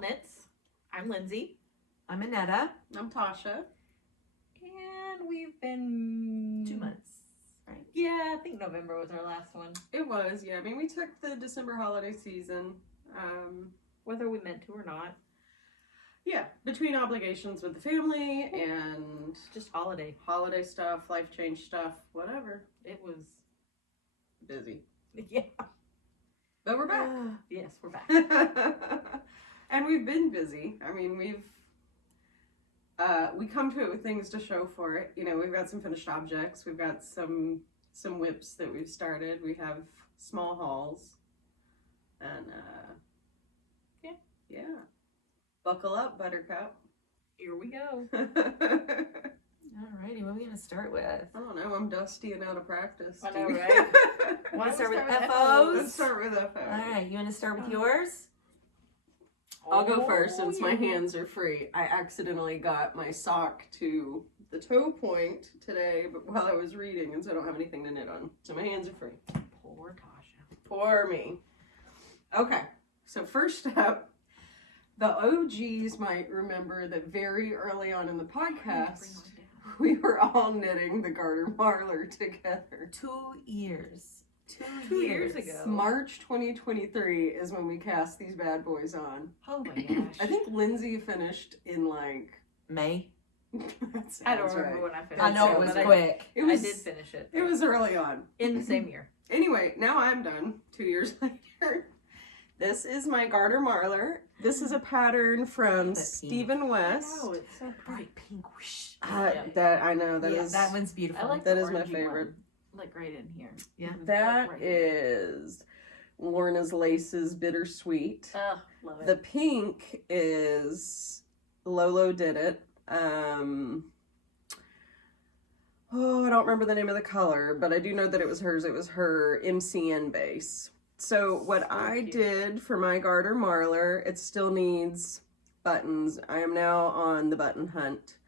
ALTKnits. I'm Lindsay. I'm Annetta. I'm Tasha. And we've been 2 months, right? Yeah, I think November was our last one. It was, yeah. I mean, we took the December holiday season. Whether we meant to or not. Yeah, between obligations with the family and Just holiday stuff, life change stuff, whatever. It was Busy. Yeah. But we're back. Yes, we're back. And we've been busy. I mean, we come to it with things to show for it. You know, we've got some finished objects. We've got some whips that we've started. We have small hauls. And, yeah. Buckle up, Buttercup. Here we go. Alrighty, what are we going to start with? I don't know. I'm dusty and out of practice. I know, right? Want to start with Let's FOs? start with FOs. Alright, you want to start with yours? I'll go first since my yeah. hands are free. I accidentally got my sock to the toe point today, but while I was reading, and so I don't have anything to knit on. So my hands are free. Poor Tasha. Poor me. Okay, so first up, the OGs might remember that very early on in the podcast, we were all knitting the Garter Marler together. 2 years. 2 years ago. March 2023 is when we cast these bad boys on. Oh my gosh. I think Lindsay finished in like May. I don't remember when I finished. I know So, it was but quick. I did finish it. It was early on. In the same year. Anyway, now I'm done 2 years later. This is my Garter Marler. This is a pattern from Stephen West. Oh, it's so Bright pink. Whoosh. That I know that Yeah, is that one's beautiful. I like that the is my orangey favorite. one. Like right in here. Yeah. That Right. is Lorna's Laces Bittersweet. Oh, love it. The pink is Lolo Did It. Oh, I don't remember the name of the color, but I do know that it was hers. It was her MCN base. So what I cute. did for my Garter Marler, it still needs buttons. I am now on the button hunt.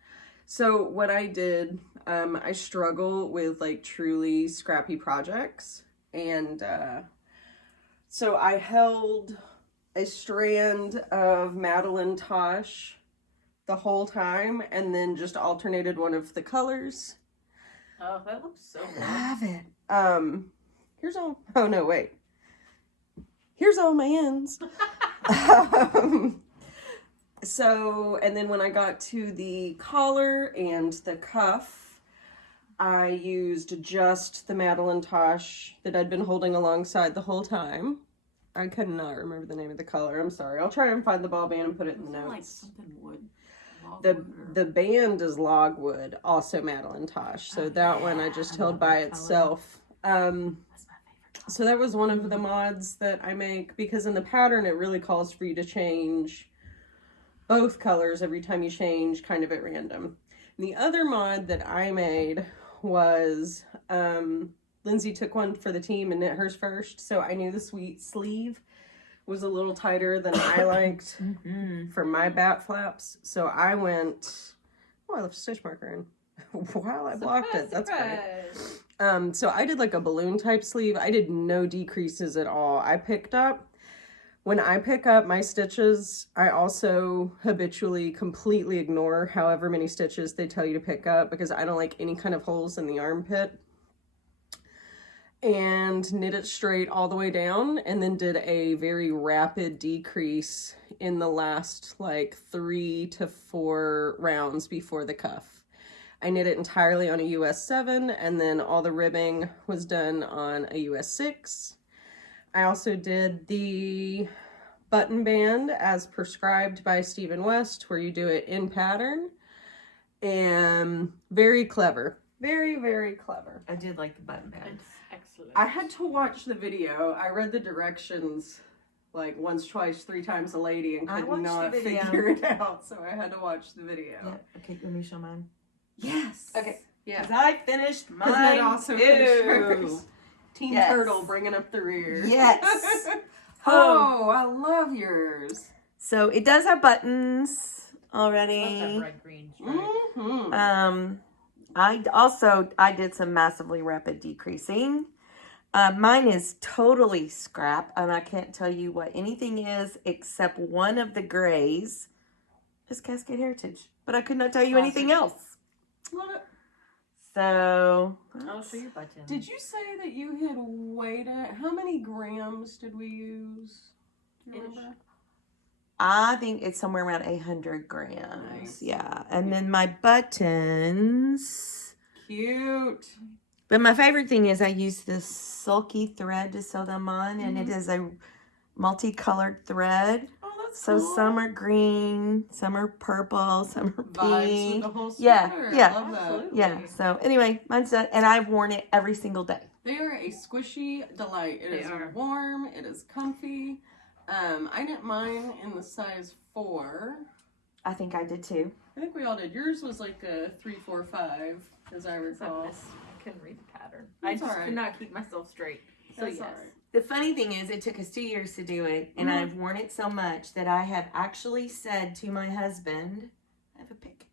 So what I did, I struggle with like truly scrappy projects. And so I held a strand of Madeline Tosh the whole time and then just alternated one of the colors. Oh, that looks so good. Love it. Here's all, oh no, wait. Here's all my ends. So, and then when I got to the collar and the cuff, I used just the Madeline Tosh that I'd been holding alongside the whole time. I could not remember the name of the color. I'm sorry. I'll try and find the ball band and put it in the Like notes. something wood. The band is logwood, also Madeline Tosh. So that one I just held by itself. That's my favorite color. So that was one of the mods that I make because in the pattern it really calls for you to change both colors every time you change, kind of at random. And the other mod that I made was Lindsay took one for the team and knit hers first, so I knew the sweet sleeve was a little tighter than I liked for my bat flaps. So I went, oh, I left a stitch marker in while I blocked it. That's great. So I did like a balloon type sleeve. I did no decreases at all. When I pick up my stitches, I also habitually completely ignore however many stitches they tell you to pick up because I don't like any kind of holes in the armpit. And knit it straight all the way down and then did a very rapid decrease in the last like 3 to 4 rounds before the cuff. I knit it entirely on a US 7 and then all the ribbing was done on a US 6. I also did the button band as prescribed by Stephen West where you do it in pattern and very clever. Very, very clever. I did like the button band. Excellent. I had to watch the video. I read the directions like once, twice, 3 times a lady and could not figure it out. So I had to watch the video. Yeah. Okay, let me show mine. Yes. Okay. Yeah. Because I finished mine. That also finished too. hers. Teen Yes. Turtle bringing up the rear. Yes. Oh, I love yours. So it does have buttons Love already. that bright green stripe. Mm-hmm. I did some massively rapid decreasing. Mine is totally scrap, and I can't tell you what anything is except one of the grays is Cascade Heritage. But I could not tell you anything else. Love it. So, I'll show your button. Did you say that you had weighed it? How many grams did we use? Do you remember? I think it's somewhere around 800 grams. Nice. Yeah. And then my buttons. Cute. But my favorite thing is I use this silky thread to sew them on, and it is a multicolored thread. Oh, that's So cool. some are green, some are purple, some are Vibes pink. with the whole Yeah, sweater. yeah. I love that. Absolutely. Yeah. So anyway, mine's done, and I've worn it every single day. They are a squishy delight. It They is are. warm. It is comfy. I knit mine in the size 4. I think I did too. I think we all did. Yours was like a 3, 4, 5, as I recall. I couldn't read the pattern. That's I just alright. could not keep myself straight. So That's yes. all right. The funny thing is, it took us 2 years to do it, and I've worn it so much that I have actually said to my husband, I have a pick.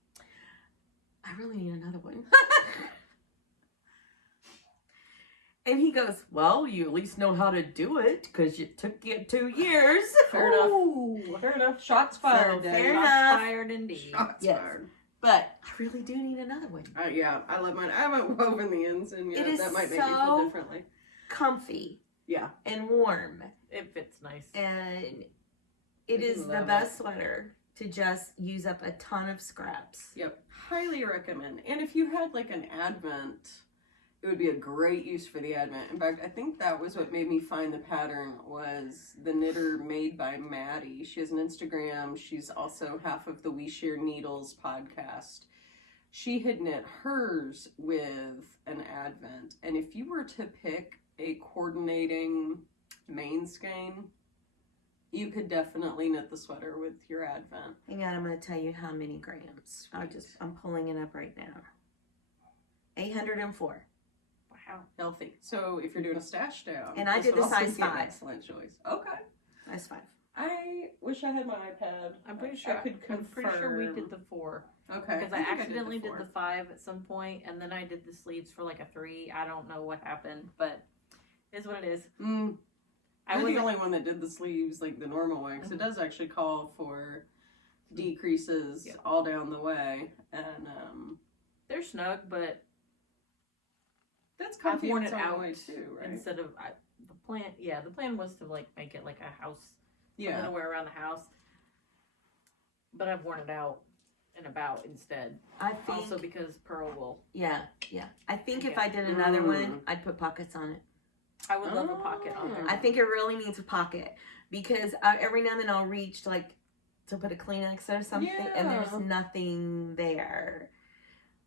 I really need another one. And he goes, well, you at least know how to do it because it took you 2 years. Fair enough. Ooh. Fair enough. Shots fired. fair Daddy. enough. Shots fired indeed. Shots Yes. fired. But I really do need another one. Yeah, I love mine. I haven't woven the ends in yet. It is That might make me so- feel differently. Comfy Yeah. and warm. It fits nice. And it is the Love best sweater to just use up a ton of scraps. Yep. Highly recommend. And if you had like an advent, it would be a great use for the advent. In fact, I think that was what made me find the pattern was the knitter made by Maddie. She has an Instagram. She's also half of the We Share Needles podcast. She had knit hers with an advent. And if you were to pick a coordinating main skein, you could definitely knit the sweater with your advent. Hang on, I'm going to tell you how many grams. I'm pulling it up right now. 804. Wow. Healthy. So if you're doing a stash down, And I this did would the also size be an 5. excellent choice. Okay. That's 5. I wish I had my iPad. I'm pretty I sure. could I'm pretty sure we did confirm. the 4 Okay. because I think accidentally did four. the 5 at some point, and then I did the sleeves for like a 3. I don't know what happened, but it's what it is. I You're was the only one that did the sleeves like the normal way, because it does actually call for decreases Yeah. all down the way, and they're snug, but that's I've comfy worn its it own out way too, right? instead of the plan. Yeah, the plan was to like make it like a house. Yeah. Something to wear around the house. But I've worn it out and about instead. I think, Also because Pearl will. yeah. I think if Yeah. I did another one, I'd put pockets on it. I would love a pocket on there. I think it really needs a pocket because every now and then I'll reach to put a Kleenex or something, and there's Yeah. nothing there.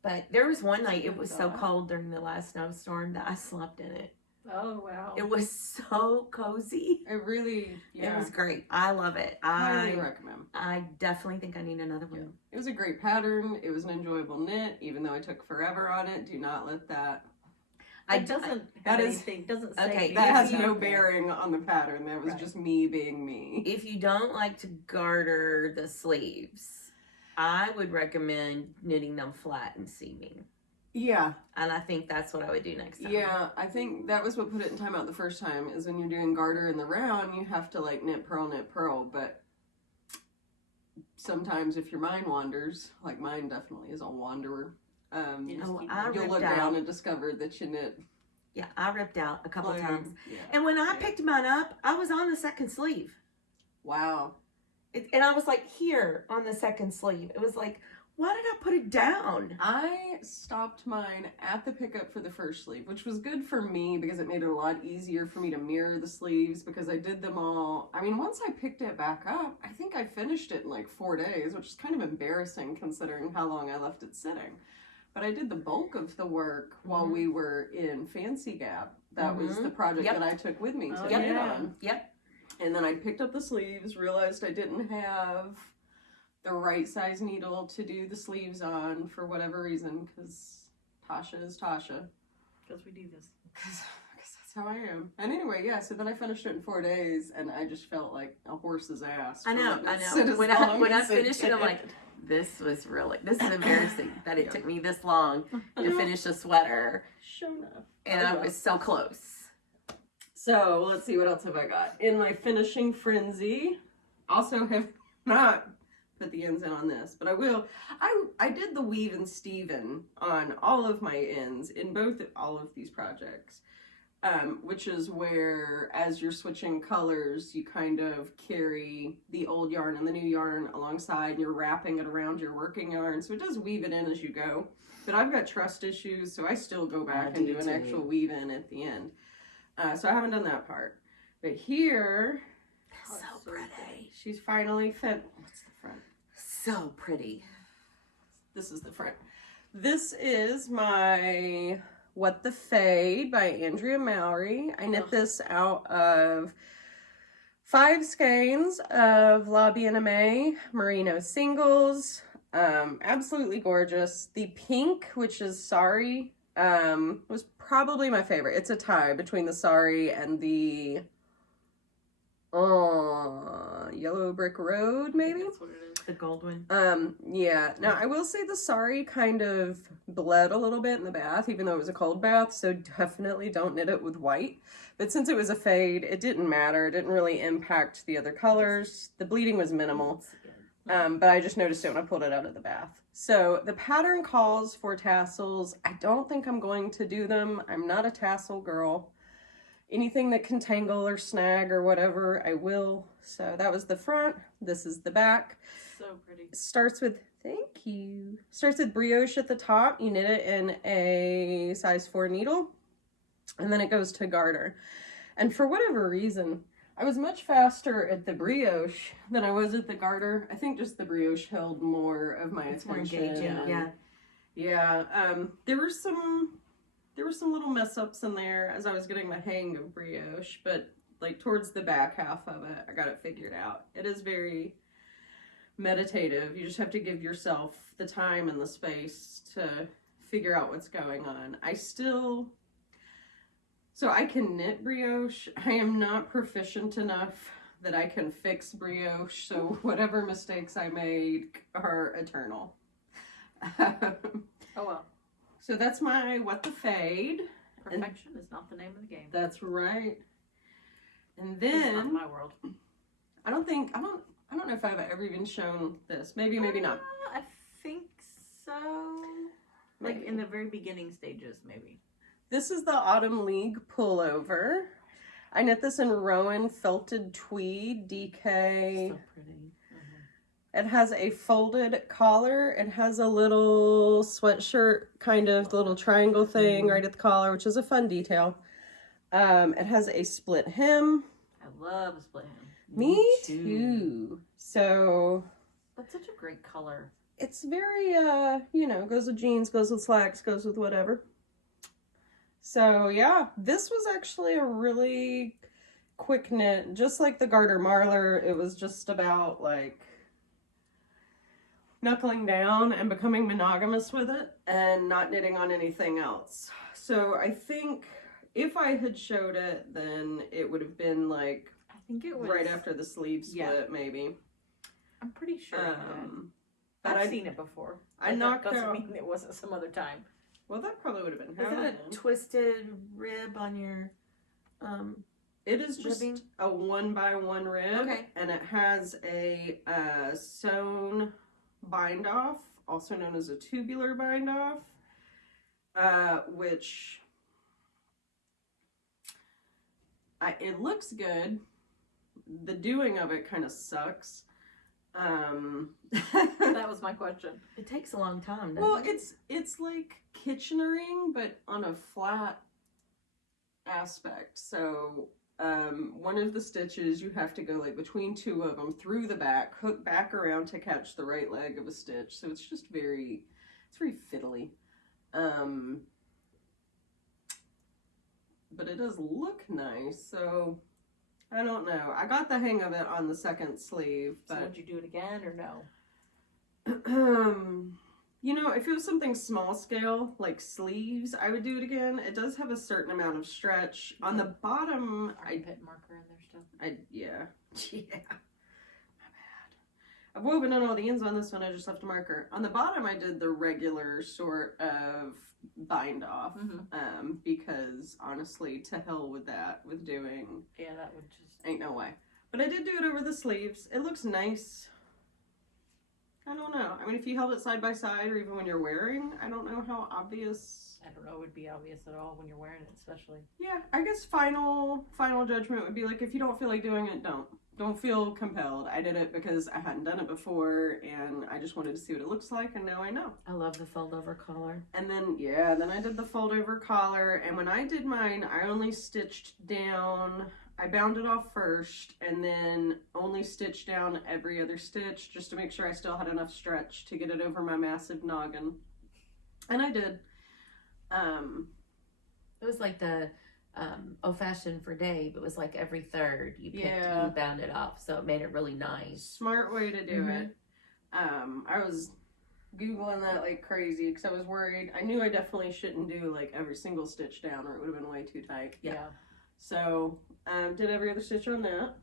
But there was one night, it was so thought. cold during the last snowstorm that I slept in it. Oh wow. It was so cozy. It really, It was great. I love it. highly recommend. I definitely think I need another one. Yeah. It was a great pattern. It was an enjoyable knit, even though I took forever on it. Do not let that. It doesn't that have is- anything. Doesn't say okay, anything That has Yeah. no about bearing on the pattern. That was Right. just me being me. If you don't like to garter the sleeves, I would recommend knitting them flat and seaming. Yeah. And I think that's what I would do next time. Yeah, I think that was what put it in timeout the first time, is when you're doing garter in the round, you have to like knit, purl, but sometimes if your mind wanders, like mine definitely is a wanderer, You just Oh, keep I moving. you'll look ripped out. down and discover that you knit. Yeah, I ripped out a couple plain. times. Yeah. And when I Yeah. picked mine up, I was on the second sleeve. Wow. And I was like here on the second sleeve. It was like, why did I put it down? I stopped mine at the pickup for the first sleeve, which was good for me because it made it a lot easier for me to mirror the sleeves because I did them all. I mean, once I picked it back up, I think I finished it in like 4 days, which is kind of embarrassing considering how long I left it sitting. But I did the bulk of the work while we were in Fancy Gap. That was the project Yep. that I took with me to Oh, knit yeah. on. Yep. And then I picked up the sleeves, realized I didn't have the right size needle to do the sleeves on for whatever reason, because Tasha is Tasha. Because we do this. Because that's how I am. And anyway, yeah, so then I finished it in 4 days, and I just felt like a horse's ass. I know. for letting it sit as When long I as finished it, I'm did. like, this is embarrassing that it Yeah. took me this long to Yeah. finish a sweater. Sure enough. And I was so close. So let's see, what else have I got? In my finishing frenzy, also have not put the ends in on this, but I will. I did the weave and Steven on all of my ends in all of these projects, which is where as you're switching colors, you kind of carry the old yarn and the new yarn alongside, and you're wrapping it around your working yarn, so it does weave it in as you go. But I've got trust issues, so I still go back and do an actual weave in at the end. So I haven't done that part. But here, So pretty. she's finally fit. What's the front? So pretty. This is the front. This is my What the Fade by Andrea Mowry. I knit this out of 5 skeins of La BNMA merino singles. Absolutely gorgeous. The pink, which is Sari, was probably my favorite. It's a tie between the Sari and the Yellow Brick Road, maybe? That's what it is. The gold one. Yeah. Now, I will say the Sari kind of bled a little bit in the bath, even though it was a cold bath, so definitely don't knit it with white. But since it was a fade, it didn't matter. It didn't really impact the other colors. The bleeding was minimal. But I just noticed it when I pulled it out of the bath. So the pattern calls for tassels. I don't think I'm going to do them. I'm not a tassel girl. Anything that can tangle or snag or whatever, I will. So that was the front. This is the back. So pretty. Starts with, thank you. Starts with brioche at the top. You knit it in a size 4 needle. And then it goes to garter. And for whatever reason, I was much faster at the brioche than I was at the garter. I think just the brioche held more of my attention. Yeah. There were some little mess ups in there as I was getting the hang of brioche, but like towards the back half of it, I got it figured out. It is very meditative. You just have to give yourself the time and the space to figure out what's going on. So I can knit brioche. I am not proficient enough that I can fix brioche, so whatever mistakes I made are eternal. Oh well. So that's my What the Fade. Perfection is not the name of the game. That's right. And It's not then my world. I don't know if I've ever even shown this. Maybe not. I think so. Like Maybe. in the very beginning stages, maybe. This is the Autumn League pullover. I knit this in Rowan Felted Tweed DK. So pretty. It has a folded collar. It has a little sweatshirt kind of little triangle thing right at the collar, which is a fun detail. It has a split hem. I love a split hem. Me too. So That's such a great color. it's very, goes with jeans, goes with slacks, goes with whatever. So yeah, this was actually a really quick knit, just like the Garter Marlar. It was just about like knuckling down and becoming monogamous with it and not knitting on anything else. So I think if I had showed it, then it would have been like I think it was right after the sleeve split, maybe. I'm pretty sure. But I've seen it before. I But knocked that doesn't out. mean it wasn't some other time. Well, that probably would have been. Is that a twisted rib on your It is just ribbing? a 1x1 rib, Okay. and it has a sewn bind off, also known as a tubular bind off, which it looks good. The doing of it kind of sucks. That was my question. It takes a long time, doesn't Well, it? it's like Kitchenering, but on a flat aspect. So one of the stitches you have to go like between two of them through the back, hook back around to catch the right leg of a stitch. So it's just very fiddly. But it does look nice. So I don't know. I got the hang of it on the second sleeve, So but would you do it again or no? if it was something small scale, like sleeves, I would do it again. It does have a certain amount of stretch. On the bottom, Armpit marker in there still. yeah. My bad. I've woven on all the ends on this one. I just left a marker. On the bottom, I did the regular sort of bind off. Because honestly, to hell with that, with doing. Yeah, that would just. Ain't no way. But I did do it over the sleeves. It looks nice. I don't know. I mean, if you held it side by side or even when you're wearing, I don't know how obvious. I don't know, it would be obvious at all when you're wearing it, especially. Yeah, I guess final judgment would be like, if you don't feel like doing it, don't. Don't feel compelled. I did it because I hadn't done it before and I just wanted to see what it looks like, and now I know. I love the fold over collar. And then, yeah, then I did the fold over collar, and when I did mine, I only stitched down, I bound it off first, and then only stitched down every other stitch just to make sure I still had enough stretch to get it over my massive noggin. And I did. It was like the old fashioned for Dave. It was like every third you picked, Yeah. you bound it off, so it made it really nice. Smart way to do it. I was Googling that like crazy because I was worried. I knew I definitely shouldn't do like every single stitch down or it would have been way too tight. Yeah. So, did every other stitch on that.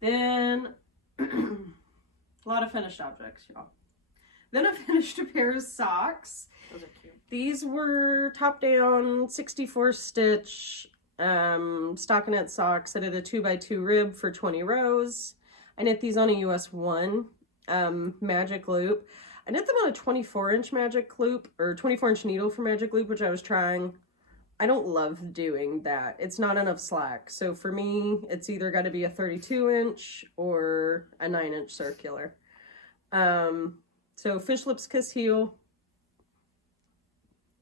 Then, a lot of finished objects, y'all. Then I finished a pair of socks. Those are cute. These were top down 64 stitch stockinette socks. I did a 2x2 rib for 20 rows. I knit these on a US 1 magic loop. I knit them on a 24-inch magic loop, or 24-inch needle for magic loop, which I was trying. I don't love doing that. It's not enough slack. So for me, it's either got to be a 32-inch or a 9-inch circular. So fish lips kiss heel,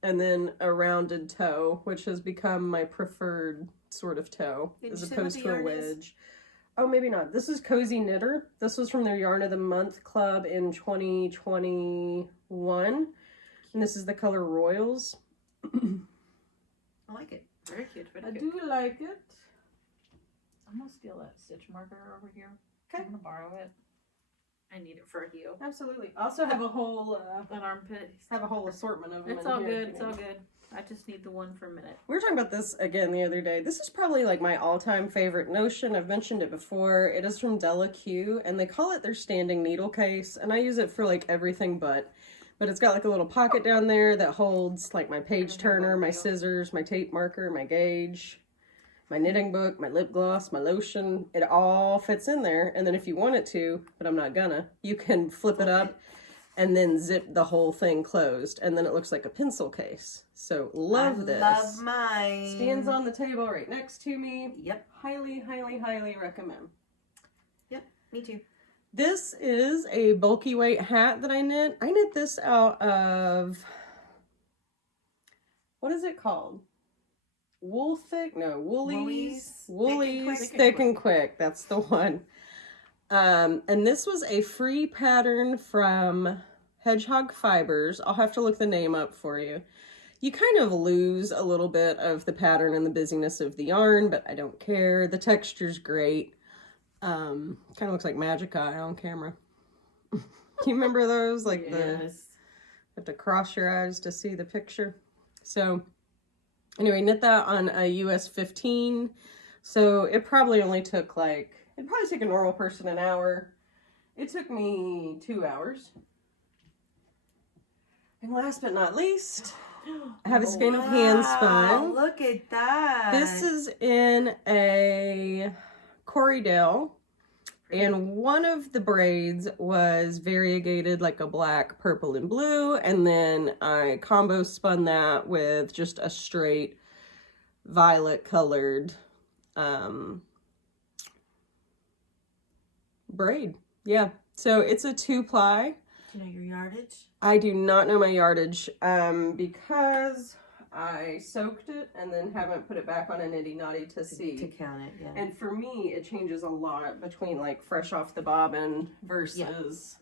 and then a rounded toe, which has become my preferred sort of toe, as opposed to a wedge. Oh, maybe not. This is Cozy Knitter. This was from their Yarn of the Month Club in 2021. And this is the color Royals. I like it. Very cute. Very I cute. do like it. I'm gonna steal that stitch marker over here. Okay. I'm gonna borrow it. I need it for a heel. Absolutely. I also have a whole An armpit. assortment of them. It's in all here good. if It's you all need. good. I just need the one for a minute. We were talking about this again the other day. This is probably like my all-time favorite notion. I've mentioned it before. It is from Della Q, and they call it their standing needle case, and I use it for like everything but it's got like a little pocket down there that holds like my page turner, my scissors, my tape marker, my gauge, my knitting book, my lip gloss, my lotion. It all fits in there, and then if you want it to, but I'm not gonna, you can flip it up and then zip the whole thing closed, and then it looks like a pencil case. So love this. Love mine. Stands on the table right next to me. Yep. Highly, highly, highly recommend. Yep. Me too. This is a bulky weight hat that I knit. I knit this out of, what is it called? Woolies. Woolies Thick and Quick. That's the one. And this was a free pattern from Hedgehog Fibers. I'll have to look the name up for you. You kind of lose a little bit of the pattern and the busyness of the yarn, but I don't care. The texture's great. Kind of looks like Magic Eye on camera. Do you remember those? Like you have to cross your eyes to see the picture. So anyway, knit that on a US 15. So it probably only took like, it'd probably take a normal person an hour. It took me 2 hours. And last but not least, I have a skein of hand spun. Look at that. This is in a Corriedale, and one of the braids was variegated like a black, purple, and blue, and then I combo spun that with just a straight violet colored braid. Yeah, so it's a 2-ply. Do you know your yardage? I do not know my yardage because I soaked it and then haven't put it back on a nitty naughty to see. To count it, yeah. And for me, it changes a lot between like fresh off the bobbin versus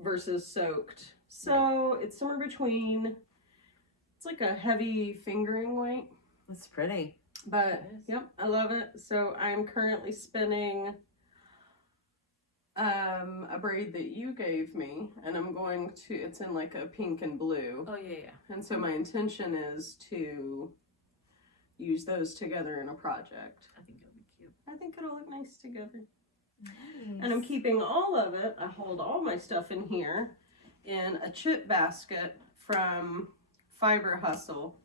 versus soaked. So it's somewhere between, it's like a heavy fingering weight. That's pretty. But yep, I love it. So I'm currently spinning a braid that you gave me, and I'm going to, it's in like a pink and blue. Oh, yeah. And so my intention is to use those together in a project. I think it'll be cute. I think it'll look nice together. Nice. And I'm keeping all of it. I hold all my stuff in here in a chip basket from Fiber Hustle,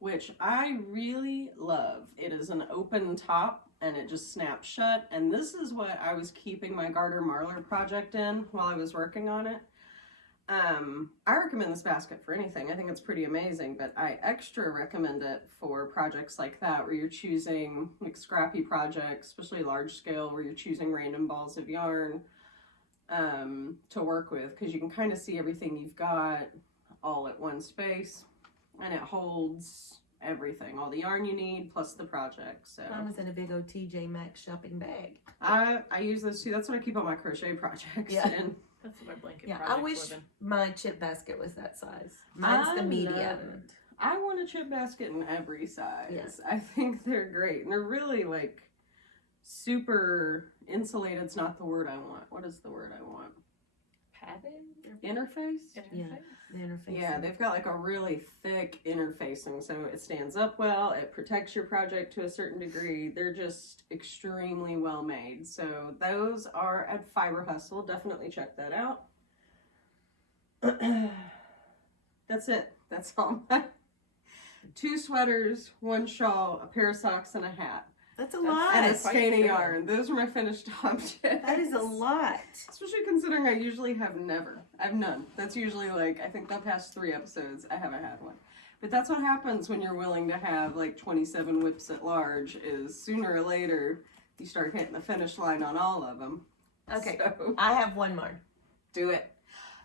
which I really love. It is an open top and it just snaps shut. And this is what I was keeping my Garter Marlar project in while I was working on it. I recommend this basket for anything. I think it's pretty amazing, but I extra recommend it for projects like that where you're choosing like scrappy projects, especially large scale, where you're choosing random balls of yarn to work with, because you can kind of see everything you've got all at one space, and it holds everything, all the yarn you need plus the project. So Mine was in a big old TJ Maxx shopping bag. I use those too. That's what I keep all my crochet projects in. That's what my blanket Yeah, project's I wish living. my chip basket was that size. Mine's the medium. I want a chip basket in every size. Yes. I think they're great. And they're really like super insulated. It's not the word I want. What is the word I want? Padded? Interface? Yeah. The interface. Yeah, they've got like a really thick interfacing, so it stands up well, it protects your project to a certain degree. They're just extremely well made. So those are at Fiber Hustle. Definitely check that out. That's it. That's all my 2 sweaters, 1 shawl, a pair of socks, and a hat. That's a lot. And a quite skein of good. yarn. Those are my finished objects. That is a lot. Especially considering I usually have never. I have none. That's usually like, I think the past 3 episodes, I haven't had one. But that's what happens when you're willing to have like 27 whips at large, is sooner or later, you start hitting the finish line on all of them. Okay, So, I have one more. do it.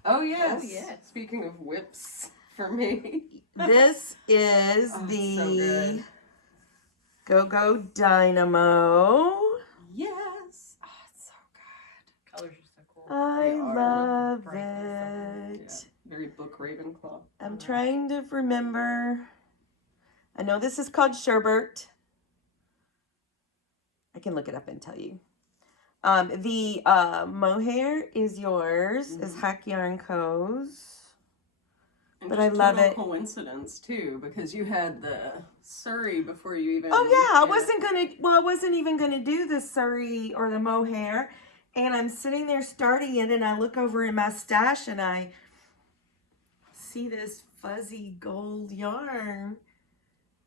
Oh yes. Oh, yes. Speaking of whips for me. This is Oh, the so good. Go-Go Dynamo. Yes. Oh, it's so good. Colors are so cool. I They are. love Bright and it. Yeah. Very book Ravenclaw. I'm trying to remember. I know this is called Sherbert. I can look it up and tell you. The mohair is yours, is Hack Yarn Co.'s. And But just I love total it. coincidence too, because you had the Surrey before you even. Oh yeah, I yeah. wasn't even gonna do the Surrey or the mohair. And I'm sitting there starting it and I look over in my stash and I see this fuzzy gold yarn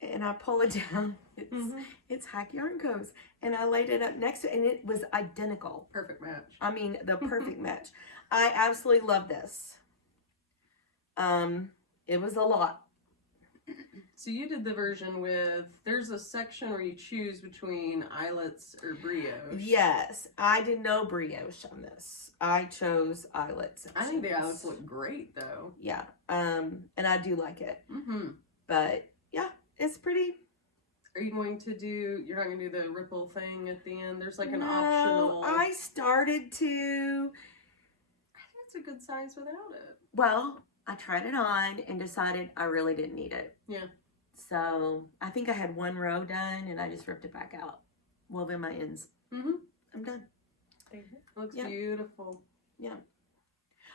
and I pull it down. It's Hack Yarn Co.'s. And I laid it up next to it and it was identical. Perfect match. I mean, the perfect match. I absolutely love this. It was a lot. So you did the version with, there's a section where you choose between eyelets or brioche. Yes, I did no brioche on this. I chose eyelets. I think the eyelets look great though. Yeah, and I do like it. Mm-hmm. But yeah, it's pretty. Are you going to do, you're not going to do the ripple thing at the end? There's like an No, optional. I started to. I think it's a good size without it. Well, I tried it on and decided I really didn't need it. Yeah. So I think I had 1 row done and I just ripped it back out. Wove in my ends. Mm-hmm. I'm done. Looks Yeah. beautiful.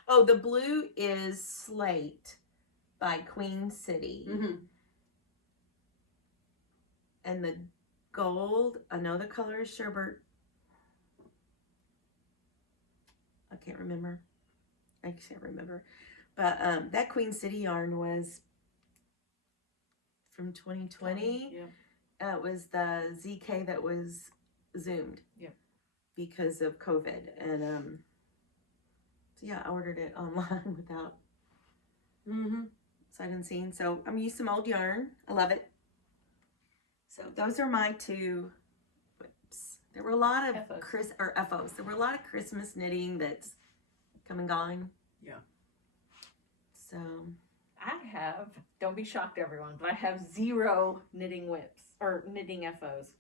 Oh, the blue is Slate by Queen City. Mm-hmm. And the gold, I know the color is Sherbert. I can't remember. But that Queen City yarn was from 2020. Yeah. It was the ZK that was zoomed. Yeah. Because of COVID. And so yeah, I ordered it online without sight unseen. So I'm using some old yarn. I love it. So those are my 2 whips. There were a lot of FOs. FOs. There were a lot of Christmas knitting that's come and gone. Yeah. So I have, don't be shocked everyone, but I have 0 knitting whips or knitting FOs.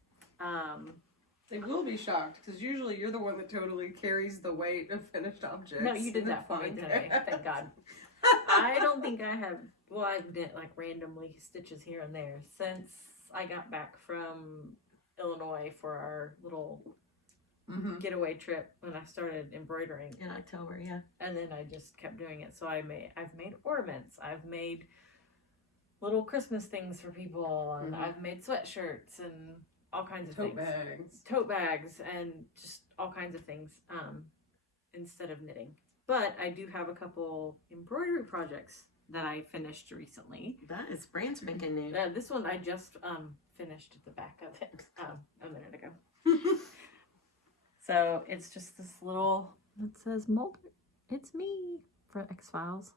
They will be shocked because usually you're the one that totally carries the weight of finished objects. No, you did that for me today. Thank God. I don't think I have, well, I've knit like randomly stitches here and there since I got back from Illinois for our little getaway trip when I started embroidering. in October, yeah. And then I just kept doing it. So I've made ornaments. I've made little Christmas things for people, and Mhm. I've made sweatshirts and all kinds of Tote things. bags. Tote bags and just all kinds of things instead of knitting. But I do have a couple embroidery projects that I finished recently. That is brand spanking new. This one I just finished the back of it a minute ago. So it's just this little, it says Mulder, it's me for X-Files.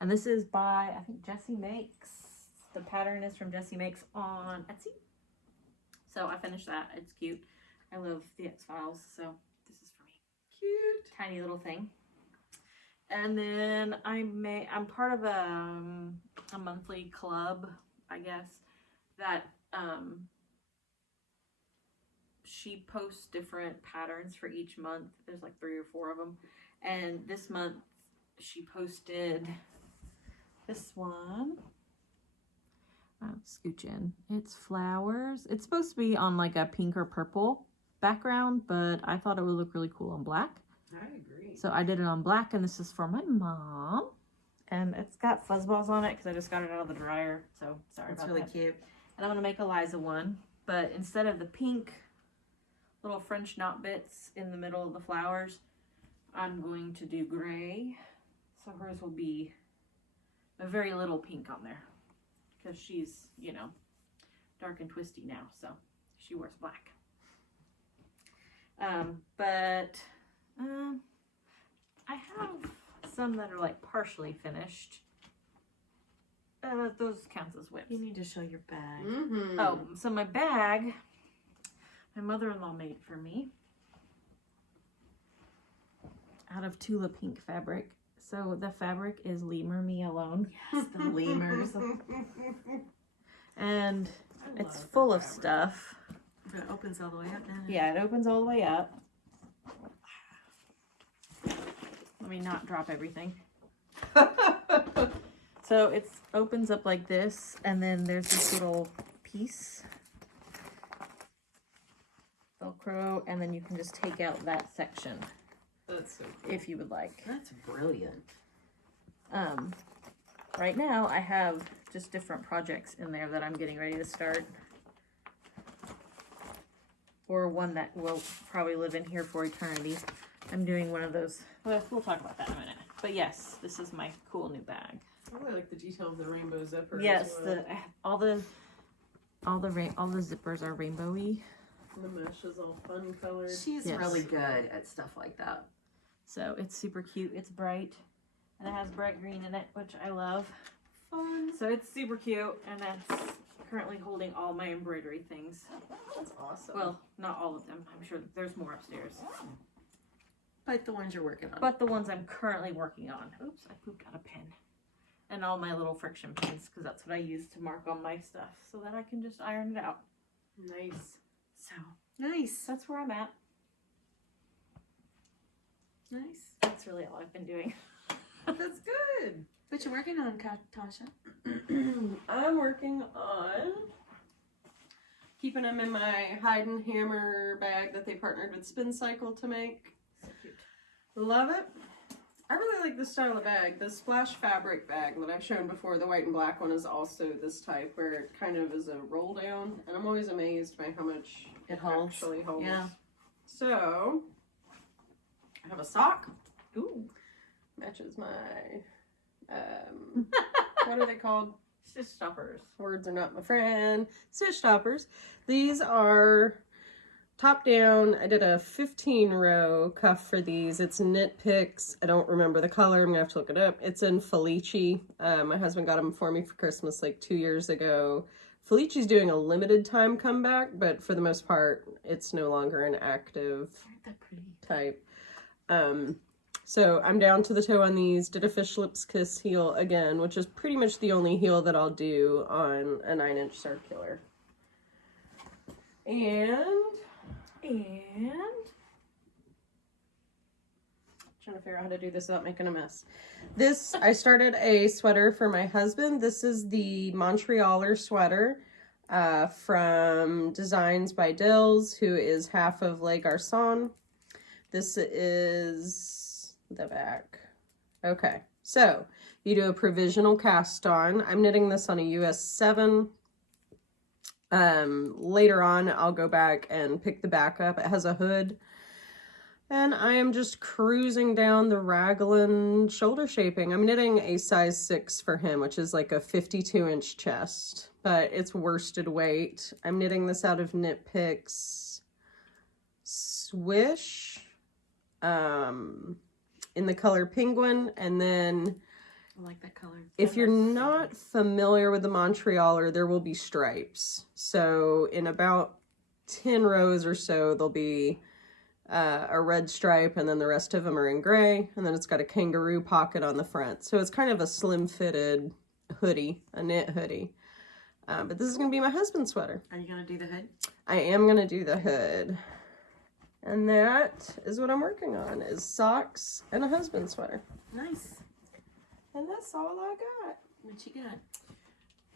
And this is by, I think, Jessie Makes. The pattern is from Jessie Makes on Etsy. So I finished that. It's cute. I love the X-Files, so this is for me. Cute. Tiny little thing. And then I'm part of a monthly club, I guess, that she posts different patterns for each month. There's like 3 or 4 of them. And this month she posted this one. I'll scooch in. It's flowers. It's supposed to be on like a pink or purple background, but I thought it would look really cool on black. I agree. So I did it on black, and this is for my mom. And it's got fuzzballs on it because I just got it out of the dryer. So sorry That's about really that. cute. And I'm going to make Eliza one. But instead of the pink little French knot bits in the middle of the flowers, I'm going to do gray. So hers will be a very little pink on there. Because she's, you know, dark and twisty now. So she wears black. I have some that are like partially finished. Those counts as whips. You need to show your bag. Mm-hmm. Oh, so my bag, my mother-in-law made for me out of Tula pink fabric. So the fabric is Lemur Me Alone. Yes, the lemurs. And it's full of stuff. It opens all the way up now. Yeah, it opens all the way up. Let me not drop everything. So it opens up like this, and then there's this little piece, Velcro, and then you can just take out that section That's so cool. if you would like. That's brilliant. Right now I have just different projects in there that I'm getting ready to start. Or one that will probably live in here for eternity. I'm doing one of those. Well, we'll talk about that in a minute. But yes, this is my cool new bag. I really like the detail of the rainbow zipper. Yes, as well. all the zippers are rainbowy. And the mesh is all fun colored. She's Yes. really good at stuff like that. So it's super cute. It's bright. And it has bright green in it, which I love. Fun. So it's super cute. And that's currently holding all my embroidery things. That's awesome. Well, not all of them. I'm sure there's more upstairs. But the ones you're working on. But the ones I'm currently working on. Oops, I pooped out a pen. And all my little friction pins, because that's what I use to mark on my stuff, so that I can just iron it out. Nice. So Nice. that's where I'm at. Nice. That's really all I've been doing. That's good. What you working on, Tasha? I'm working on keeping them in my hide and hammer bag that they partnered with Spin Cycle to make. So cute. Love it. I really like this style of bag. The splash fabric bag that I've shown before, the white and black one, is also this type where it kind of is a roll down. And I'm always amazed by how much It holds. actually holds. Yeah. So, I have a sock. Ooh. Matches my, what are they called? Stitch stoppers. Words are not my friend. Stitch stoppers. These are top down. I did a 15 row cuff for these. It's Knit Picks. I don't remember the color. I'm gonna have to look it up. It's in Felici. My husband got them for me for Christmas like 2 years ago. Felici's doing a limited time comeback, but for the most part, it's no longer an active Aren't they pretty? type. So I'm down to the toe on these. Did a fish lips kiss heel again, which is pretty much the only heel that I'll do on a 9-inch circular. And trying to figure out how to do this without making a mess. This, I started a sweater for my husband. This is the Montrealer sweater from Designs by Dills, who is half of Les Garçons. This is the back. Okay, so You do a provisional cast on. I'm knitting this on a US 7. Later on, I'll go back and pick the back up. It has a hood. And I am just cruising down the raglan shoulder shaping. I'm knitting a size 6 for him, which is like a 52-inch chest, but it's worsted weight. I'm knitting this out of Knit Picks Swish in the color Penguin. And then I like that color. if you're not familiar with the Montrealer, there will be stripes. So in about 10 rows or so, there'll be a red stripe, and then the rest of them are in gray, and then it's got a kangaroo pocket on the front. So it's kind of a slim fitted hoodie, a knit hoodie. But this is going to be my husband's sweater. Are you going to do the hood? I am going to do the hood. And that is what I'm working on, is socks and a husband's sweater. Nice. And that's all I got. What you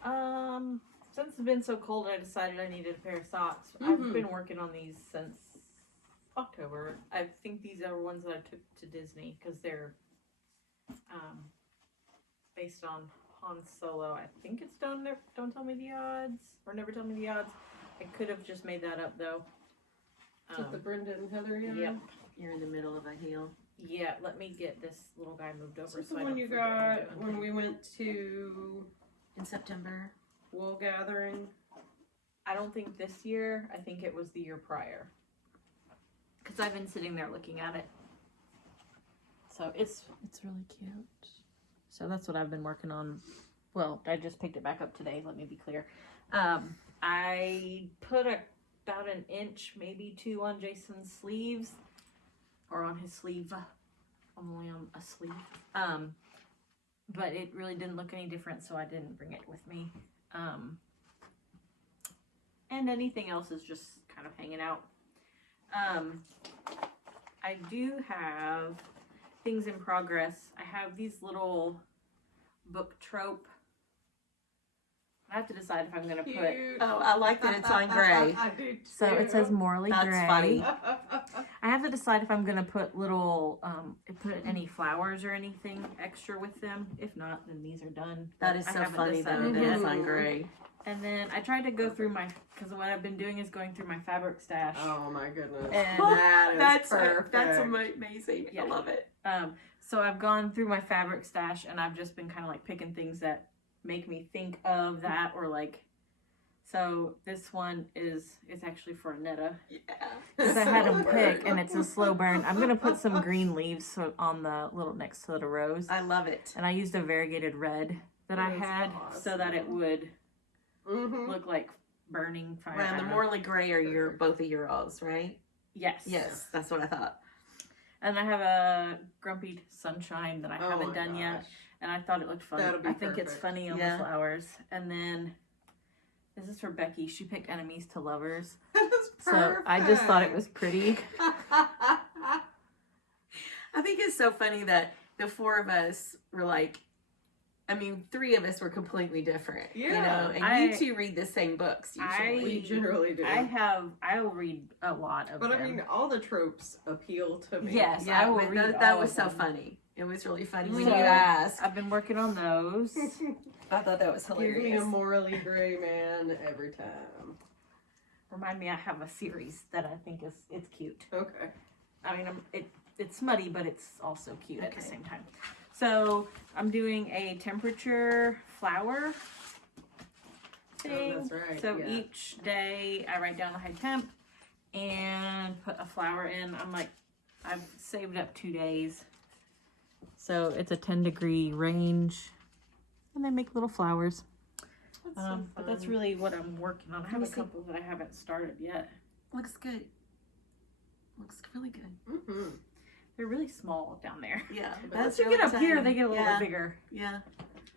got? Since it's been so cold, I decided I needed a pair of socks. I've been working on these since October. I think these are ones that I took to Disney because they're based on Han Solo. I think it's Don't Tell Me the Odds, or Never Tell Me the Odds. I could have just made that up though. Is it the Brenda and Heather yarn? Yep. You're in the middle of a heel. Yeah, let me get this little guy moved over. Is So the I one don't you forget what I'm got doing. when we went to In September. wool gathering? I don't think this year. I think it was the year prior. Because I've been sitting there looking at it. So it's really cute. So that's what I've been working on. Well, I just picked it back up today. Let me be clear. I put about an inch, maybe 2 on Jason's sleeves. Or on his sleeve. Only on a sleeve. But it really didn't look any different, so I didn't bring it with me. And anything else is just kind of hanging out. I do have things in progress. I have these little book trope. I have to decide if I'm going to put... Oh, I like that it's on gray. I do too. So it says Morley That's Gray. funny. I have to decide if I'm going to put little, put any flowers or anything extra with them. If not, then these are done. That is I so haven't funny though decided that yet. it's on gray. And then I tried to go through my, because what I've been doing is going through my fabric stash. Oh my goodness. And That is perfect. That's amazing. Yeah. I love it. So I've gone through my fabric stash and I've just been kind of like picking things that make me think of that, or like, so this one it's actually for Annetta. Yeah. Because I had them pick and it's a slow burn. I'm going to put some green leaves on the little next to the rose. I love it. And I used a variegated red that I That is had so that it would look like burning fire. Right, I the don't know. Morley Gray are your both of your alls, right? Yes. Yes, that's what I thought. And I have a Grumpy Sunshine that I Oh haven't my done yet. gosh. And I thought it looked funny. That'll be I think it's perfect. funny on Yeah. the flowers. And then this is for Becky. She picked Enemies to Lovers. That's So I just thought it was pretty. I think it's so funny that the four of us were like, I mean, 3 of us were completely different. You Yeah. know, and you 2 read the same books usually. We generally do. I will read a lot of But them. I mean, all the tropes appeal to me. Yes. Yeah, I will but read that all was of so them. funny. It was really funny So, when you asked. I've been working on those. I thought that was Give me a hilarious. morally gray man every time. Remind me, I have a series that I think it's cute. Okay. I mean, it's smutty, but it's also cute at the Okay. same time. So I'm doing a temperature flower thing. Oh, that's right. So yeah. each day I write down the high temp and put a flower in. I've saved up 2 days. So it's a 10-degree range. And they make little flowers. That's so But that's fun. really what I'm working on. I have me a see. couple that I haven't started yet. Looks good. Looks really good. Mhm. They're really small down there. Yeah, But that's Once you really get up here, tiny. they get a little yeah. bit bigger. Yeah,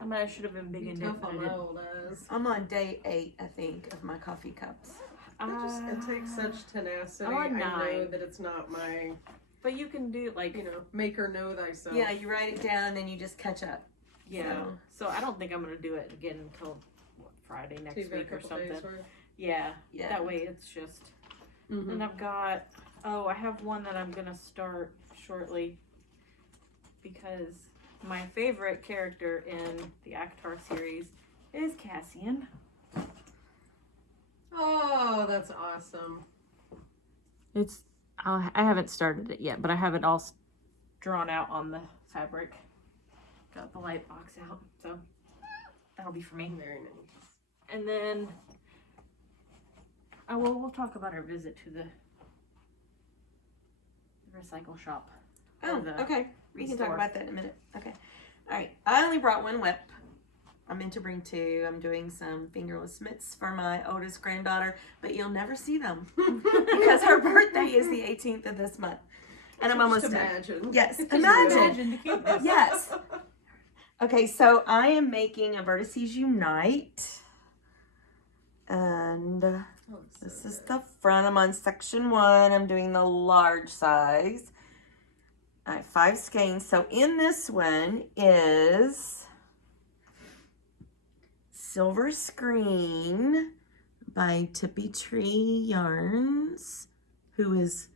I should have been big Be and tough on different. my old ass. I'm on day 8, I think, of my coffee cups. It takes such tenacity. I'm on I know 9. that it's not my, But you can do like make or know thyself. Yeah, you write it down and then you just catch up. yeah. So I don't think I'm gonna do it again until Friday next So you've got a week or couple something. days worth. Yeah. Yeah. That way it's just. Mhm. And I've got. Oh, I have one that I'm gonna start shortly. Because my favorite character in the Akatar series is Cassian. Oh, that's awesome. It's I haven't started it yet, but I have it all drawn out on the fabric. Got the light box out, so that'll be for me. Very nice. And then we'll talk about our visit to the recycle shop. Oh, the okay. We can talk store. about that in a minute. Okay. All right. I only brought one whip. I meant to bring two. I'm doing some fingerless mitts for my oldest granddaughter, but you'll never see them because her birthday is the 18th of this month. And I'm almost Just done. imagine. Yes, Just imagine. the cuteness. Yes. Okay, so I am making a Vertices Unite. And Oh, this so is good. the front. I'm on section 1. I'm doing the large size. I have 5 skeins. So in this one is Silver Screen by Tippy Tree Yarns, who is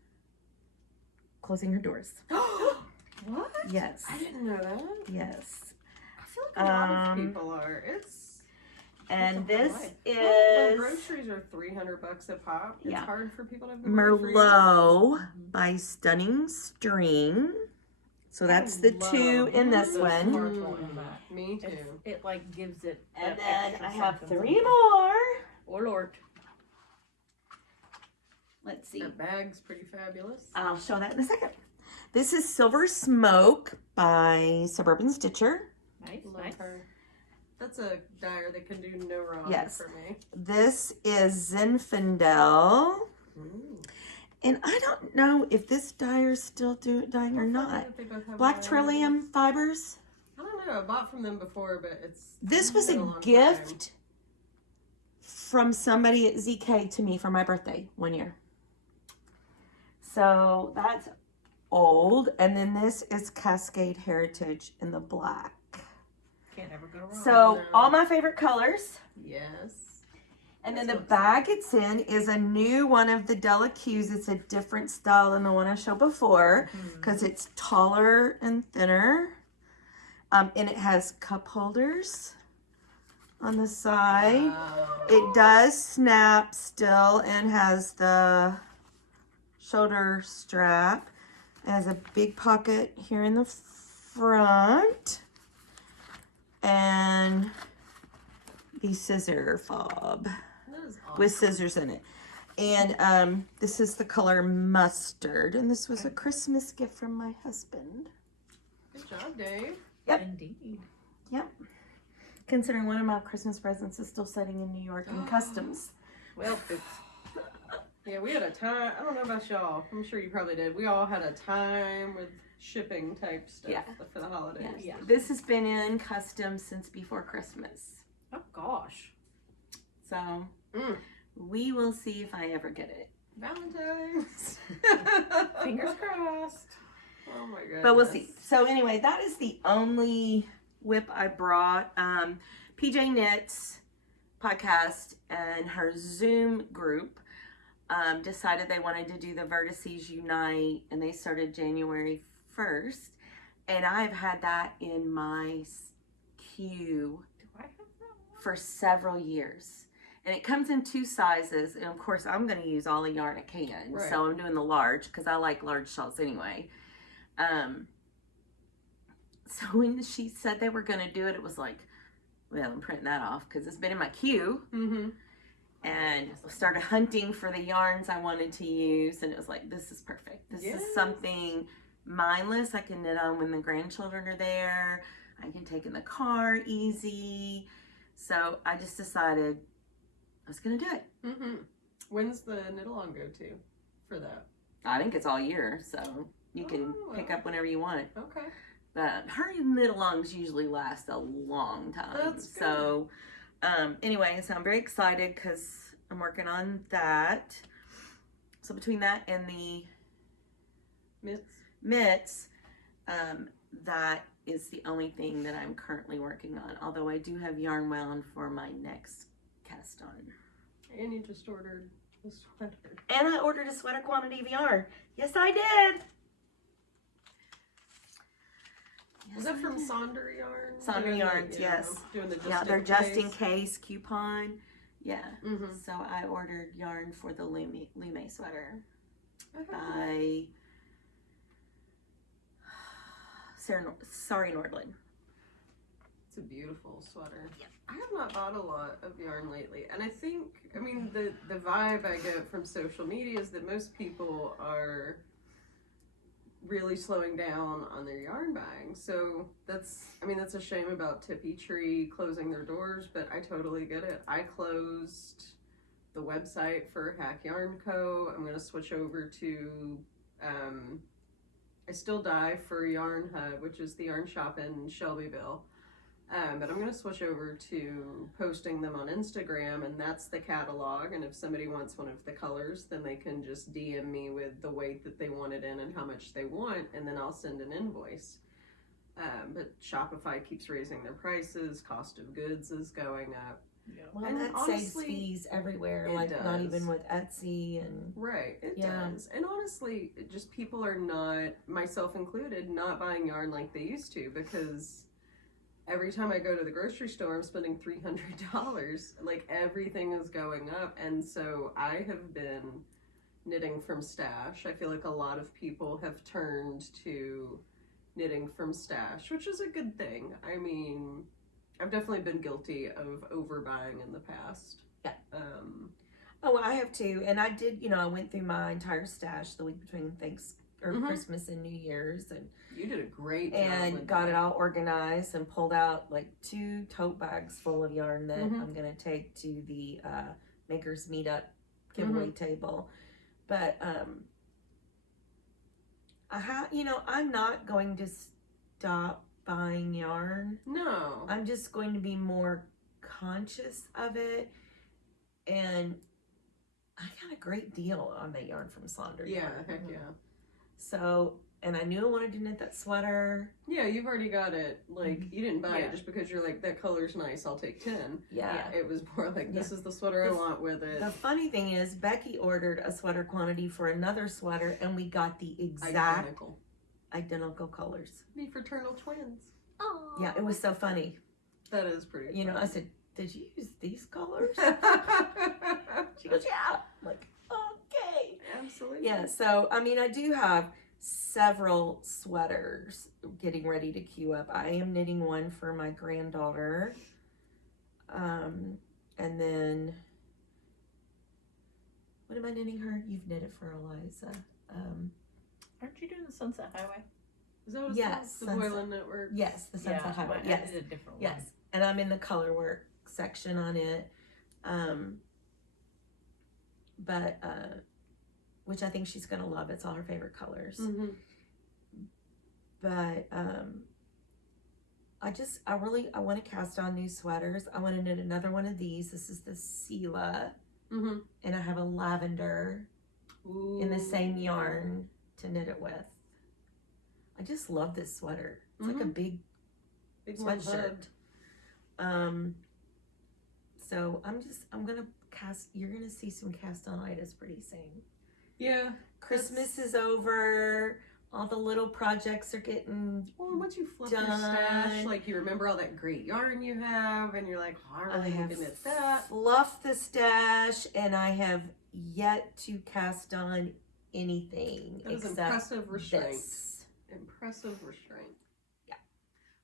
closing her doors. What? Yes. I didn't know that. Yes. I feel like a lot of people are. And It's a this high. is When groceries are $300 a pop, it's Yeah. hard for people to have the money for your Merlot by Stunning String. So that's the love 2 in this the one. sparkle in that. Me It's- too. It like gives it. And that then extra I have something 3 something. more. Oh Lord. Let's see. That bag's pretty fabulous. I'll show that in a second. This is Silver Smoke by Suburban Stitcher. Nice, Love nice. her. That's a dyer that can do no wrong Yes. for me. This is Zinfandel. Ooh. And I don't know if this dyer is still dyeing or not. Black Trillium Fibers. I don't know. I bought from them before, but it's. This was been a long time. gift from somebody at ZK to me for my birthday one year. So that's old. And then this is Cascade Heritage in the black. Can't ever go wrong. So No. all my favorite colors. Yes. And then That's the so bag it's in is a new one of the Della Q's. It's a different style than the one I showed before because it's taller and thinner. And it has cup holders on the side. Wow. It does snap still and has the shoulder strap. It has a big pocket here in the front. And the scissor fob That is awesome. with scissors in it. And this is the color mustard. And this was a Christmas gift from my husband. Good job, Dave. Yep. Indeed. Considering one of my Christmas presents is still sitting in New York in customs. Well, it's Yeah, we had a time. I don't know about y'all. I'm sure you probably did. We all had a time with shipping type stuff Yeah. for the holidays. Yeah. This has been in customs since before Christmas. oh gosh. So Mm. we will see if I ever get it. Valentine's. Fingers crossed. Oh my goodness. But we'll see. So anyway, that is the only whip I brought. PJ Knits podcast and her Zoom group decided they wanted to do the Vertices Unite, and they started January 1st. And I've had that in my queue Do I have that one? for several years. And it comes in 2 sizes. And of course, I'm going to use all the yarn I can. Right. So I'm doing the large because I like large shawls anyway. So when she said they were going to do it, it was like, well, I'm printing that off because it's been in my queue. Mm-hmm. And started hunting for the yarns I wanted to use. And it was like, this is perfect. This Yes. is something mindless I can knit on when the grandchildren are there. I can take in the car easy. So I just decided I was going to do it. Mm-hmm. When's the knit along go to for that? I think it's all year. So you can Oh, pick well. up whenever you want. Okay. But her knit-alongs usually last a long time. That's good. So, anyway, so I'm very excited because I'm working on that. So between that and the mitts, that is the only thing that I'm currently working on. Although I do have yarn wound for my next cast on. And you just ordered the sweater. And I ordered a sweater quantity of yarn. Yes, I did. Was that from Sonder Yarn? Sonder Yarns, yes. Doing the just Yeah, in they're case. just in case coupon. Yeah. Mm-hmm. So I ordered yarn for the Lume sweater Okay. by Sorry Nordland. It's a beautiful sweater. Yeah. I have not bought a lot of yarn lately, and I think, I mean, the vibe I get from social media is that most people are really slowing down on their yarn buying. So that's a shame about Tippy Tree closing their doors, but I totally get it. I closed the website for Hack Yarn Co. I'm going to switch over to, I still die for Yarn Hub, which is the yarn shop in Shelbyville. But I'm going to switch over to posting them on Instagram, and that's the catalog. And if somebody wants one of the colors, then they can just DM me with the weight that they want it in and how much they want, and then I'll send an invoice. But Shopify keeps raising their prices, cost of goods is going up. Yeah. Well, And that honestly, saves fees everywhere, it like not does. even with Etsy and Right, it Yeah. does. And honestly, it just people are not, myself included, not buying yarn like they used to, because every time I go to the grocery store, I'm spending $300. Like, everything is going up. And so I have been knitting from stash. I feel like a lot of people have turned to knitting from stash, which is a good thing. I mean, I've definitely been guilty of overbuying in the past. Yeah. Oh, I have too. And I did, I went through my entire stash the week between Mhm. Christmas and New Year's, and you did a great job. and got it all organized and pulled out like 2 tote bags full of yarn that Mhm. I'm gonna take to the Makers Meetup giveaway table. But I'm not going to stop buying yarn. No. I'm just going to be more conscious of it, and I got a great deal on that yarn from Sonder. Yeah, Yarn. heck yeah. So, and I knew I wanted to knit that sweater. Yeah, you've already got it. Like, you didn't buy Yeah. it just because you're like, that color's nice, I'll take 10. Yeah. It was more like, this is the sweater I want with it. The funny thing is, Becky ordered a sweater quantity for another sweater, and we got the exact identical colors. Be fraternal twins. Oh. Yeah, it was so funny. That is pretty I funny. said, "Did you use these colors?" She goes, "Yeah." I'm like, okay. Absolutely. Yeah, so I do have several sweaters getting ready to queue up. I am knitting one for my granddaughter. And then what am I knitting her? You've knitted for Eliza. Aren't you doing the Sunset Highway? Is that what it's Yes, called? The Sunset. Boylan Network? Yes, the Sunset Highway. I Yes. did a different one. Yes. And I'm in the color work section on it. But which I think she's gonna love. It's all her favorite colors. Mm-hmm. But I want to cast on new sweaters. I want to knit another one of these. This is the Sela, Mm-hmm. and I have a lavender in the same yarn to knit it with. I just love this sweater. It's like a big sweatshirt. So I'm gonna cast. You're gonna see some cast on itis pretty soon. Yeah. Christmas is over. All the little projects are getting. Well, once you flip your Done. stash, like, you remember all that great yarn you have, and you're like, oh, I I really have need to knit that. fluffed the stash, and I have yet to cast on anything That was except impressive restraint. this. Impressive restraint. Yeah.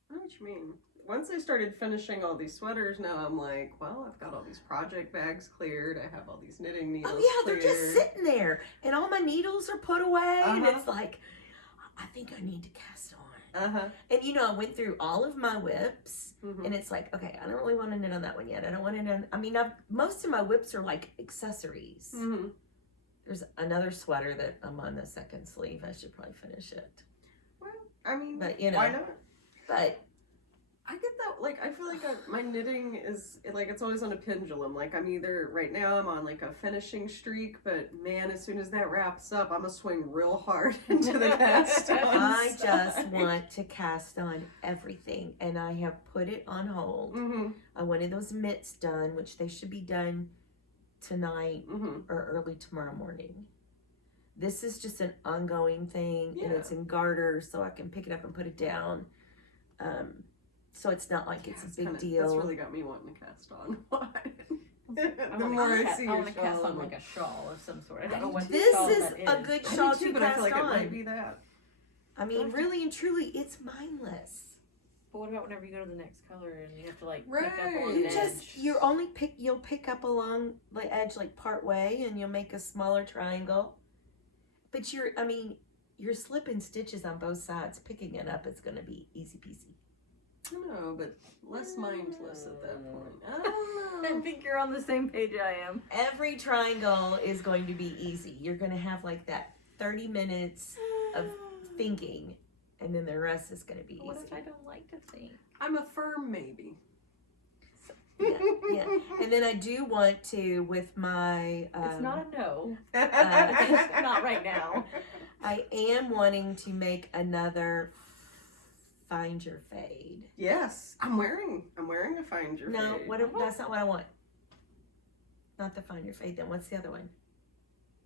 I know what you mean. Once I started finishing all these sweaters, now I'm like, well, I've got all these project bags cleared. I have all these knitting needles Oh yeah, cleared. they're just sitting there, and all my needles are put away, and Uh-huh. it's like, I think I need to cast on. Uh-huh. And I went through all of my whips, Mm-hmm. and it's like, okay, I don't really want to knit on that one yet. I don't want to knit. Most of my whips are like accessories. Mm-hmm. There's another sweater that I'm on the second sleeve. I should probably finish it. Well, I mean, But, why not? But I get that, like, I feel like my knitting is, like, it's always on a pendulum. Like, I'm either, right now I'm on, like, a finishing streak, but, man, as soon as that wraps up, I'm gonna swing real hard into the cast on I just side. want to cast on everything, and I have put it on hold. Mm-hmm. I wanted those mitts done, which they should be done tonight Mm-hmm. or early tomorrow morning. This is just an ongoing thing, and Yeah. it's in garter, so I can pick it up and put it down. So it's not like it's a big That's deal. really got me wanting to cast on. I The want more I to see cast your shawl, on I'm like a shawl of some sort. I don't I know do what too. This shawl is that a good I shawl do too, to but I feel cast like it might on. be that. I mean, really and truly, it's mindless. But what about whenever you go to the next color and you have to like pick up Right. on You an just edge? you'll pick up along the edge like part way, and you'll make a smaller triangle. But you're slipping stitches on both sides. Picking it up is going to be easy peasy. I know, but less mindless at that point. I don't I know. think you're on the same page I am. Every triangle is going to be easy. You're going to have like that 30 minutes of thinking, and then the rest is going to be easy. What if I don't like to think? I'm a firm maybe. Yeah. And then I do want to, with my It's not a no. Uh, Not right now. I am wanting to make another Find Your Fade. Yes, I'm wearing a Find Your No, Fade. that's not what I want. Not the Find Your Fade. Then what's the other one?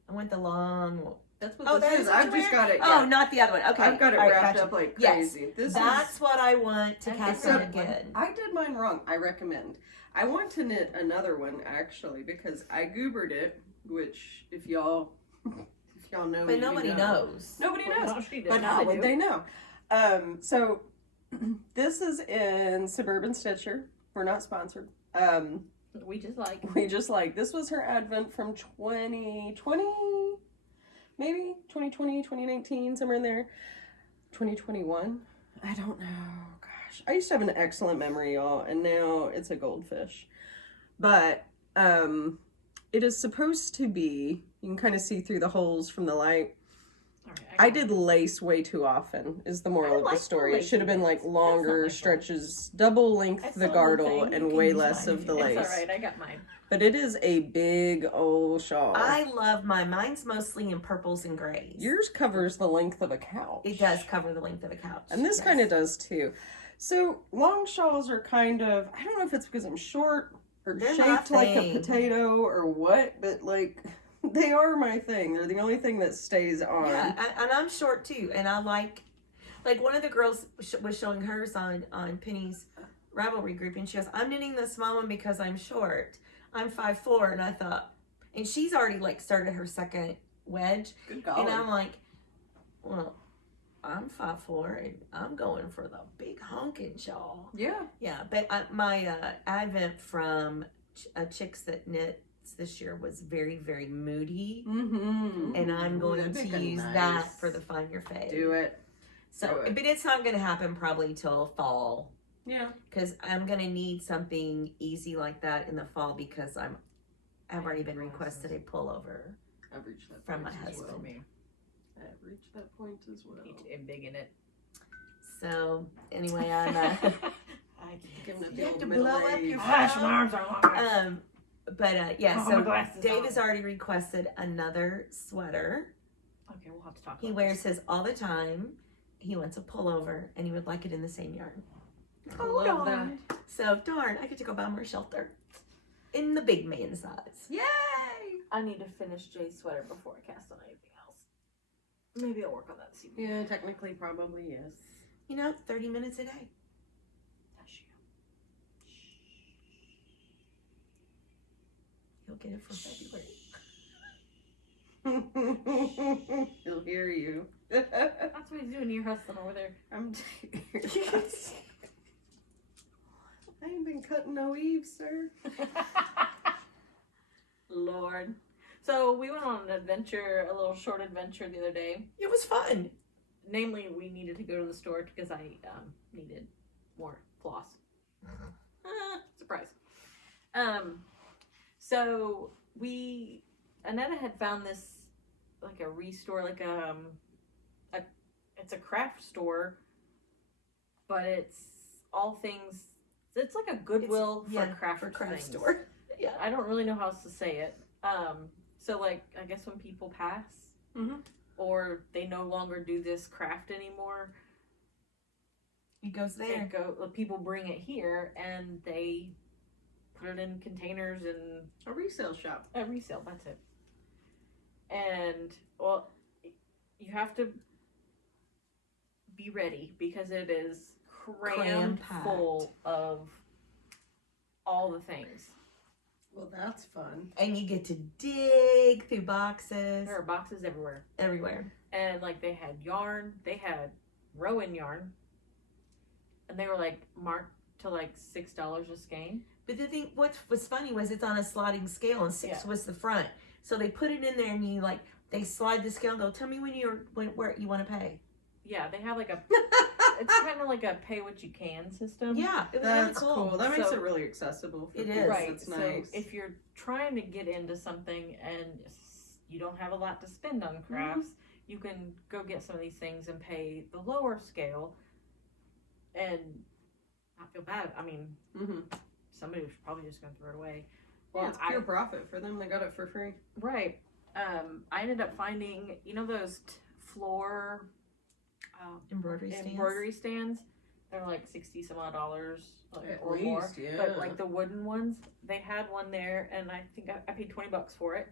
I want the long one. That's what Oh, this that is. is what I've you're just wearing? got it. Oh, Yeah. not the other one. Okay, I've got it all right, wrapped gotcha. up like Yes. crazy. This That's is. what I want to And cast the on red one. again. I did mine wrong. I recommend. I want to knit another one actually because I goobered it, which if y'all know, But me, you nobody know. knows. Nobody knows. No, she did. But Now how they would do. they know? So this is in Suburban Stitcher. We're not sponsored. We just like. This was her advent from 2020, maybe 2020, 2019, somewhere in there. 2021. I don't know. Gosh, I used to have an excellent memory, y'all, and now it's a goldfish. But it is supposed to be. You can kind of see through the holes from the light. All right, I did lace way too often, is the moral of like the the story. It should have been like lacy bits. longer That's not my fault. stretches, double length That's the not girdle, thing. You and can way use less mine. of the It's lace. all right. I got mine. But it is a big old shawl. I love mine. Mine's mostly in purples and grays. Yours covers the length of a couch. It does cover the length of a couch. And this yes. kind of does too. So long shawls are kind of, I don't know if it's because I'm short or They're shaped my like a thing. potato or what, but like they are my thing. They're the only thing that stays on. Yeah, and I'm short too, and I like one of the girls was showing hers on Penny's Ravelry group, and she goes, "I'm knitting the small one because I'm short. I'm 5'4", and I thought, and she's already like started her second wedge, Good golly. and I'm like, well, I'm 5'4", and I'm going for the big honking shawl. Yeah. Yeah, but my advent from Chicks That Knits this year was very, very moody. Mm-hmm. And I'm going That'd to be use nice. that for the Find Your Fade. Do it. So, Do it. but it's not going to happen probably till fall, Yeah. because I'm going to need something easy like that in the fall, because I've already been requested a pullover. I've reached that From point my as husband. well. Me. I've reached that point as well. I'm big in it. So anyway, I'm Giving it You the have old to middle blow up age. your Gosh, my arms are long. yeah. Oh, my So glasses Dave on. has already requested another sweater. Okay, we'll have to talk. He about wears this. his all the time. He wants a pullover, and he would like it in the same yarn. I love that. So darn, I get to go buy more shelter in the big man size. Yay! I need to finish Jay's sweater before I cast on anything else. Maybe I'll work on that this evening. Yeah, technically, probably yes. 30 minutes a day. He'll get it for February. He'll hear you. That's what he's doing. You're hustling over there. I'm I ain't been cutting no eaves, sir. Lord. So we went on an adventure, a little short adventure the other day. It was fun. Namely, we needed to go to the store because I needed more floss. Surprise. So Annetta had found this, like a restore, like it's a craft store, but it's all things. It's like a Goodwill for craft things. store. Yeah, I don't really know how else to say it. So like, I guess when people pass, or they no longer do this craft anymore, It goes there. people bring it here and they put it in containers and A resale shop. a resale. That's it. And well, you have to be ready because it is crammed Cram-packed. full of all the things. Well, that's fun. And you get to dig through boxes There are boxes everywhere. everywhere. And like they had yarn, they had Rowan yarn, and they were like marked to like $6 a skein. But the thing, what was funny was it's on a sliding scale, and 6 Yeah. was the front. So they put it in there, and you like they slide the scale and go, tell me where you want to pay. Yeah, they have like a. It's kind of like a pay what you can system. Yeah, it was That's really cool. That makes So- it really accessible. For It kids. is. Right. It's So nice. if you're trying to get into something and you don't have a lot to spend on crafts, you can go get some of these things and pay the lower scale and not feel bad. I mean, somebody was probably just going to throw it away. Well, it's pure profit for them. They got it for free. Right. I ended up finding, those floor embroidery stands. They're like $60 some odd At or least, more. yeah. But like the wooden ones, they had one there, and I think I paid $20 for it.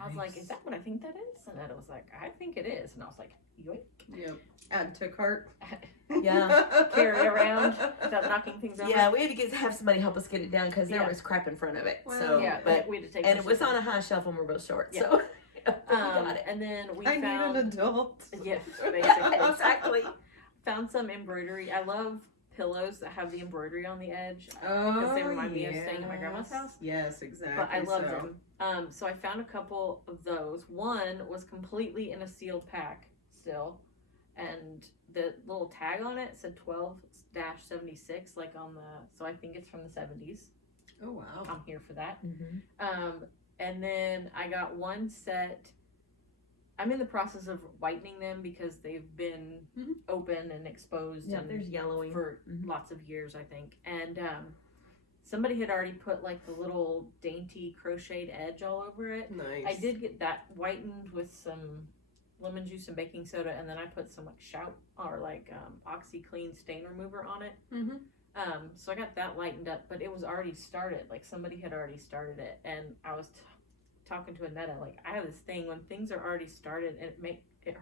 I was like, Nice. "Is that what I think that is?" And it was like, "I think it is." And I was like, "Yoink!" Yep. Add to cart. Yeah. Carry around without knocking things over. Yeah, we had to have somebody help us get it down because there Yeah. was crap in front of it. Well, So, Yeah, but we had to take. and some it was shit on a high shelf and we're both short. Yeah. So we got it. And then we I found need an adult. yes, basically Exactly. found some embroidery. I love pillows that have the embroidery on the edge. Oh, they remind me of staying at my grandma's house. Yes, exactly. But I love them. So I found a couple of those. One was completely in a sealed pack still, and the little tag on it said 12-76, like on the. So I think it's from the 70s. Oh wow. I'm here for that. Mm-hmm. And then I got one set. I'm in the process of whitening them because they've been open and exposed. Yeah, and there's yellowing for Mhm. lots of years, I think. And somebody had already put like the little dainty crocheted edge all over it. Nice. I did get that whitened with some lemon juice and baking soda, and then I put some like shout or like OxyClean stain remover on it. So I got that lightened up, but it was already started. Like somebody had already started it, and I was talking to Annetta, like I have this thing when things are already started, and it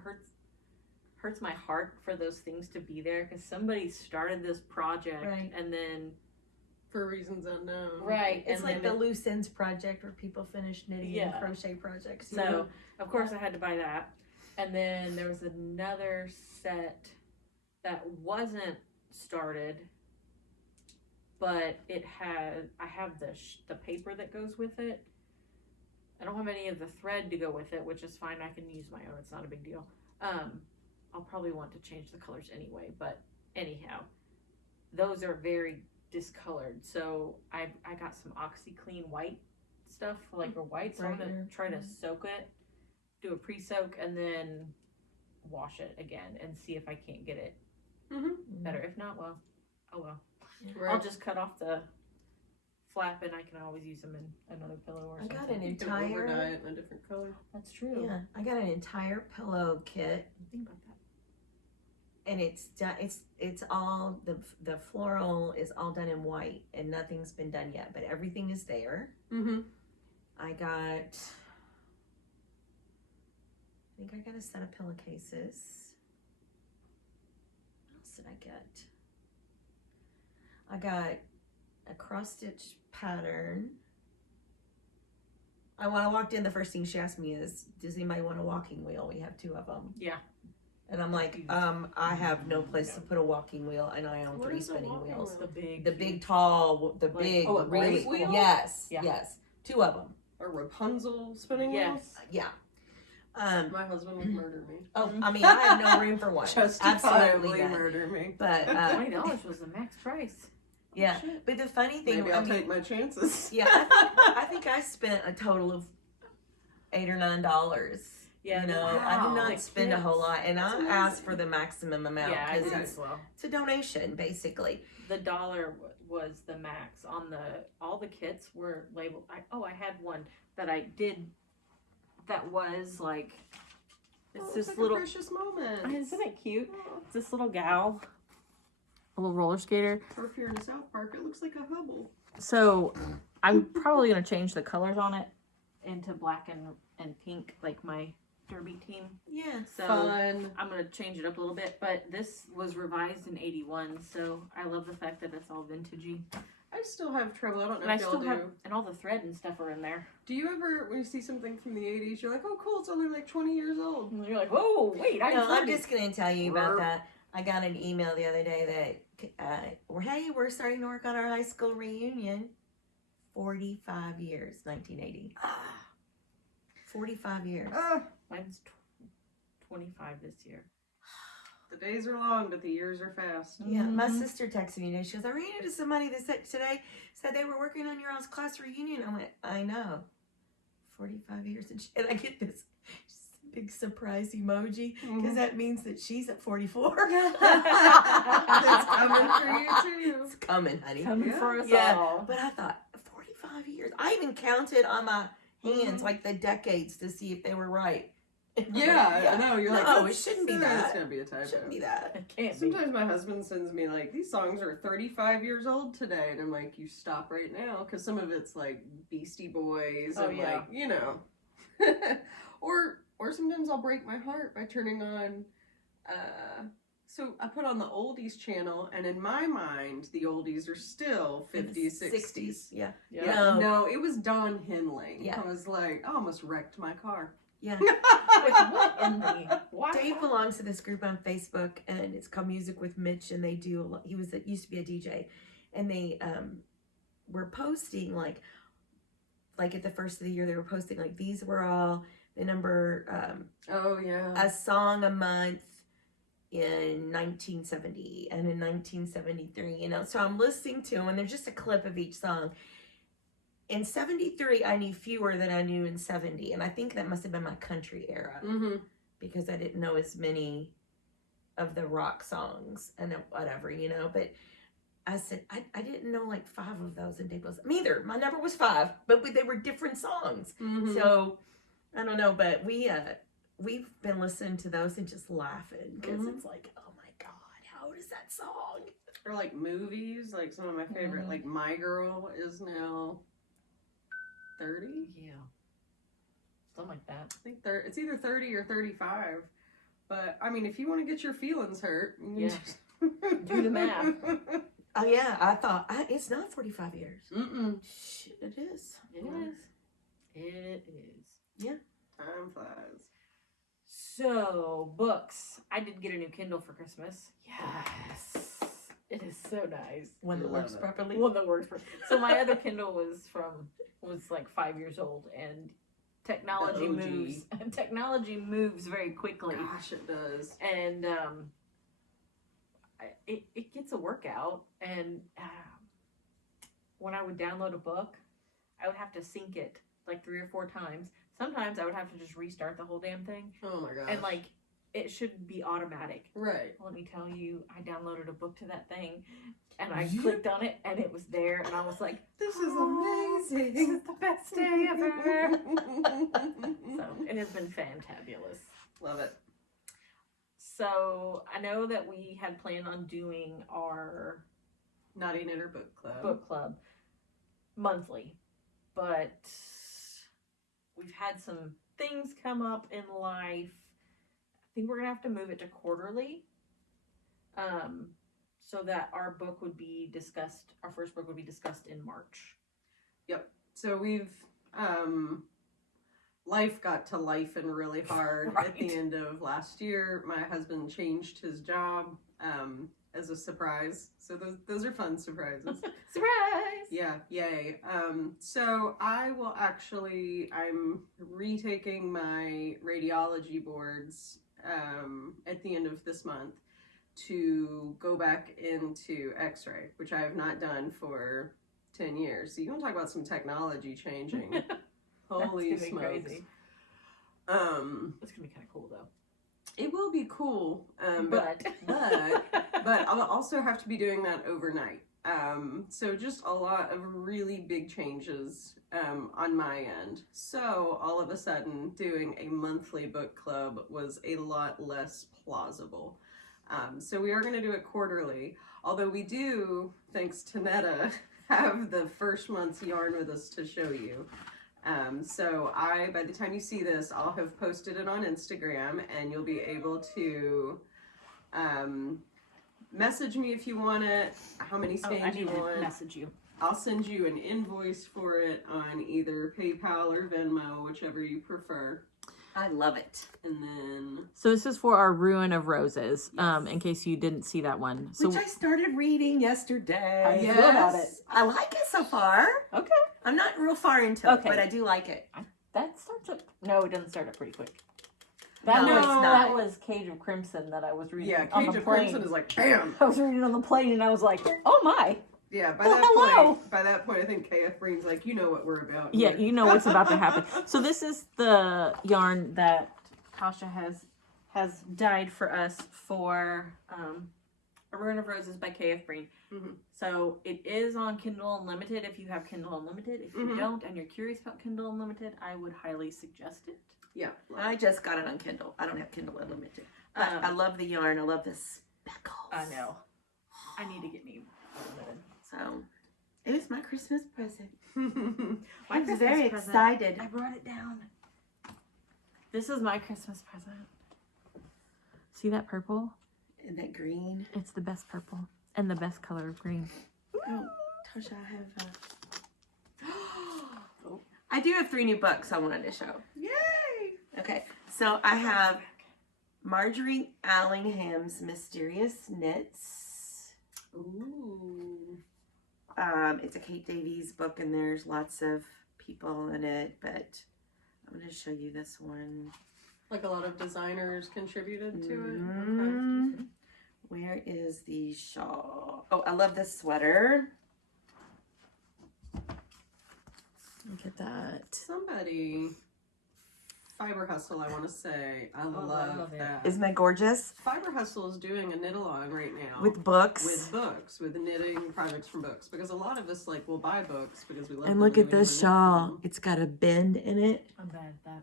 hurts my heart for those things to be there because somebody started this project, Right. and then For reasons unknown. right, It's and like then the loose ends project where people finish knitting Yeah. and crochet projects. so of course I had to buy that, and then there was another set that wasn't started, but I have the paper that goes with it. I don't have any of the thread to go with it, which is fine. I can use my own. It's not a big deal. I'll probably want to change the colors anyway, but anyhow, those are very discolored. So I got some OxyClean white stuff, like a white. So I'm Right gonna there. try to soak it, do a pre-soak, and then wash it again and see if I can't get it better. If not, well, oh well. Right. I'll just cut off the flap, and I can always use them in another pillow or I got something. an You can entire overdye it in a different color. That's true. yeah, I got an entire pillow kit, Think about that. and it's done. It's all the floral is all done in white, and nothing's been done yet, but everything is there. I got. I think I got a set of pillowcases. What else did I get? I got a cross stitch pattern. When I walked in, the first thing she asked me is, "Does anybody want a walking wheel?" We have 2 of them. Yeah. And I'm like, I have no place to put a walking wheel, and I own What 3 is a spinning walking wheels. The big, The big, tall, the Like- big, Oh, a really, great wheel? yes, Yeah. yes, 2 of them. A Rapunzel spinning wheel. Yes. Yeah. My husband would murder me. Oh, I mean, I have no room for one. Justifiably none. murder me. But $20 was the max price. yeah. Oh, shit. But the funny thing, Maybe I I'll mean, take my chances. yeah, I think I spent a total of $8 or $9. Yeah, you know, I wow. did not The spend a whole kits. lot, and That's I asked amazing. for the maximum amount Yeah, I because did it's, as well. it's a donation, basically. The $1 was the max on all the kits were labeled. I had one that I did that was like it's Oh, this like little. a precious moment. Isn't it cute? Oh, It's this little gal, a little roller skater. or if you're in South Park, it looks like a hubble. So I'm probably gonna change the colors on it into black and pink, like my derby team. Yeah. So Fun. I'm gonna change it up a little bit, but this was revised in '81, so I love the fact that it's all vintagey. I still have trouble. I don't know And I if y'all still do. have, and all the thread and stuff are in there. Do you ever, when you see something from the 80s, you're like, oh, cool, it's only like 20 years old? And you're like, whoa, wait, No, I'm 40. just going to tell you about that. I got an email the other day that, hey, we're starting to work on our high school reunion. 45 years, 1980. 45 years. Mine's 25 this year. The days are long, but the years are fast. Yeah, my sister texted me today. She goes, I ran into somebody that said today, said they were working on your all's class reunion. I went, I know. 45 years. And I get this big surprise emoji because that means that she's at 44. It's coming for you, too. It's coming, honey. Coming for us Yeah, all. but I thought, 45 years. I even counted on my hands, like the decades, to see if they were right. Yeah, I know. You're like, no, it shouldn't be It's that. going to be a It typo. shouldn't be that. It can't be. Sometimes my husband sends me like, these songs are 35 years old today, and I'm like, you stop right now, because some of it's like Beastie Boys and like, you know. or sometimes I'll break my heart by turning on so I put on the oldies channel, and in my mind the oldies are still 50s, 60s. Yeah. Yeah. No, it was Don Henley. Yeah. I was like, I almost wrecked my car. Yeah. Like, what in the... Why? Dave belongs to this group on Facebook, and it's called Music with Mitch, and they do a lot. He used to be a DJ, and they were posting like at the first of the year they were posting like these were all the number Oh yeah. a song a month in 1970 and in 1973, you know. So I'm listening to them, and there's just a clip of each song. In 73, I knew fewer than I knew in 70, and I think that must have been my country era. Mm-hmm. Because I didn't know as many of the rock songs and whatever, you know. But I said, I didn't know like 5 of those. And Dave goes, me either. My number was 5, but they were different songs. Mm-hmm. So I don't know, but we've been listening to those and just laughing because it's like, oh my God, how old is that song? Or like movies, like some of my favorite, like My Girl is now 30. Yeah. Something like that. I think it's either 30 or 35. But I mean, if you want to get your feelings hurt, you Yeah. Do the math. Oh yeah, I thought it's not 45 years. Mm-mm. Shit, it is. It is. It is. Yeah. Time flies. So, books. I did get a new Kindle for Christmas. Yes. It is so nice. One that Love works it. properly. One that works for... So my other Kindle was like 5 years old, and technology The OG. moves very quickly. Gosh, it does. And it gets a workout, and when I would download a book, I would have to sync it like 3 or 4 times. Sometimes I would have to just restart the whole damn thing, Oh my gosh. and like it should be automatic. Right. Let me tell you, I downloaded a book to that thing, and I clicked on it, and it was there, and I was like, This is "Oh, amazing. This is the best day ever." So it has been fantabulous. Love it. So I know that we had planned on doing our Naughty Knitter Book Club. book club monthly, but we've had some things come up in life. I think we're gonna have to move it to quarterly, so that our book would be discussed. Our first book would be discussed in March. Yep. So we've life got to life and really hard at the end of last year. My husband changed his job as a surprise. So those are fun surprises. Surprise! Yeah, yay. So I'm retaking my radiology boards at the end of this month to go back into x-ray, which I have not done for 10 years. So you want to talk about some technology changing. Holy That's gonna be smokes. crazy. It's gonna be kind of cool though. It will be cool, But but I'll also have to be doing that overnight. So just a lot of really big changes on my end. So all of a sudden doing a monthly book club was a lot less plausible. So we are going to do it quarterly, although we do, thanks to Netta, have the first month's yarn with us to show you. So by the time you see this, I'll have posted it on Instagram, and you'll be able to message me if you want it, how many skeins you want. Message you. I'll send you an invoice for it on either PayPal or Venmo, whichever you prefer. I love it. And then... So this is for our Ruin of Roses, in case you didn't see that one. So Which I started reading yesterday. How do you feel about it? I like it so far. Okay. I'm not real far into it, Okay. but I do like it. That starts up. No, it doesn't start up pretty quick. No, it's not. That was Cage of Crimson that I was reading Yeah, on Cage the of plane. Crimson is like, bam! I was reading on the plane and I was like, oh my. Yeah, by hello. that point, I think KF Green's like, you know what we're about. Yeah, here. you know what's about to happen. So this is the yarn that Tasha has dyed for us for A Ruin of Roses by KF Green. Mhm. So it is on Kindle Unlimited if you have Kindle Unlimited. If you Mhm. don't and you're curious about Kindle Unlimited, I would highly suggest it. Yeah. I just got it on Kindle. I don't have Kindle Unlimited. But I love the yarn. I love the speckles. I know. I need to get me Unlimited. So it was my Christmas present. My I was Christmas very present. excited. I brought it down. This is my Christmas present. See that purple? And that green. It's the best purple and the best color of green. Oh, Tasha, I have. I do have 3 new books I wanted to show. Yay! Okay, so I have Marjorie Allingham's Mysterious Knits. Ooh. It's a Kate Davies book, and there's lots of people in it, but I'm going to show you this one. Like a lot of designers contributed to it. Mhm. Where is the shawl? Oh, I love this sweater. Look at that. Somebody, Fiber Hustle, I want to say. I love it. that. Isn't that gorgeous? Fiber Hustle is doing a knit-along right now. With books. With knitting projects from books. Because a lot of us, like, will buy books because we love And them look and at we this never knit shawl. them. It's got a bend in it. I'm bad at that.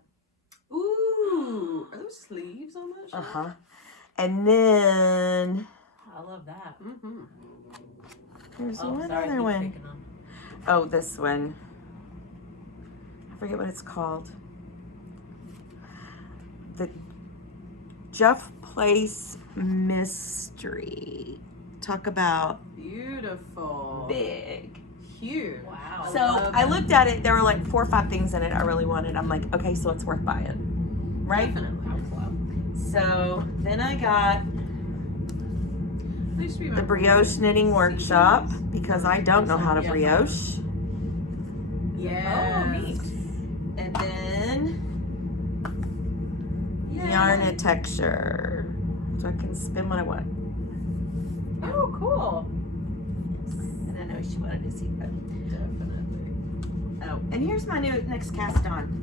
Ooh. Are those sleeves on that shawl? Uh-huh. And then I love that. Mm-hmm. there's Oh, one sorry, I other keep one. picking them. Oh, this one. I forget what it's called. The Jeff Place Mystery. Talk about Beautiful. big. Huge. Wow. So I looked at it. There were like 4 or 5 things in it I really wanted. I'm like, okay, so it's worth buying, right? Definitely. So then I got They used to be the my brioche knitting workshop because I don't know how to Yeah. brioche. Yeah. Oh, neat. And then yarn and texture, so I can spin what I want. Oh, cool. And I know she wanted to see that. Definitely. Oh, and here's my new next cast on.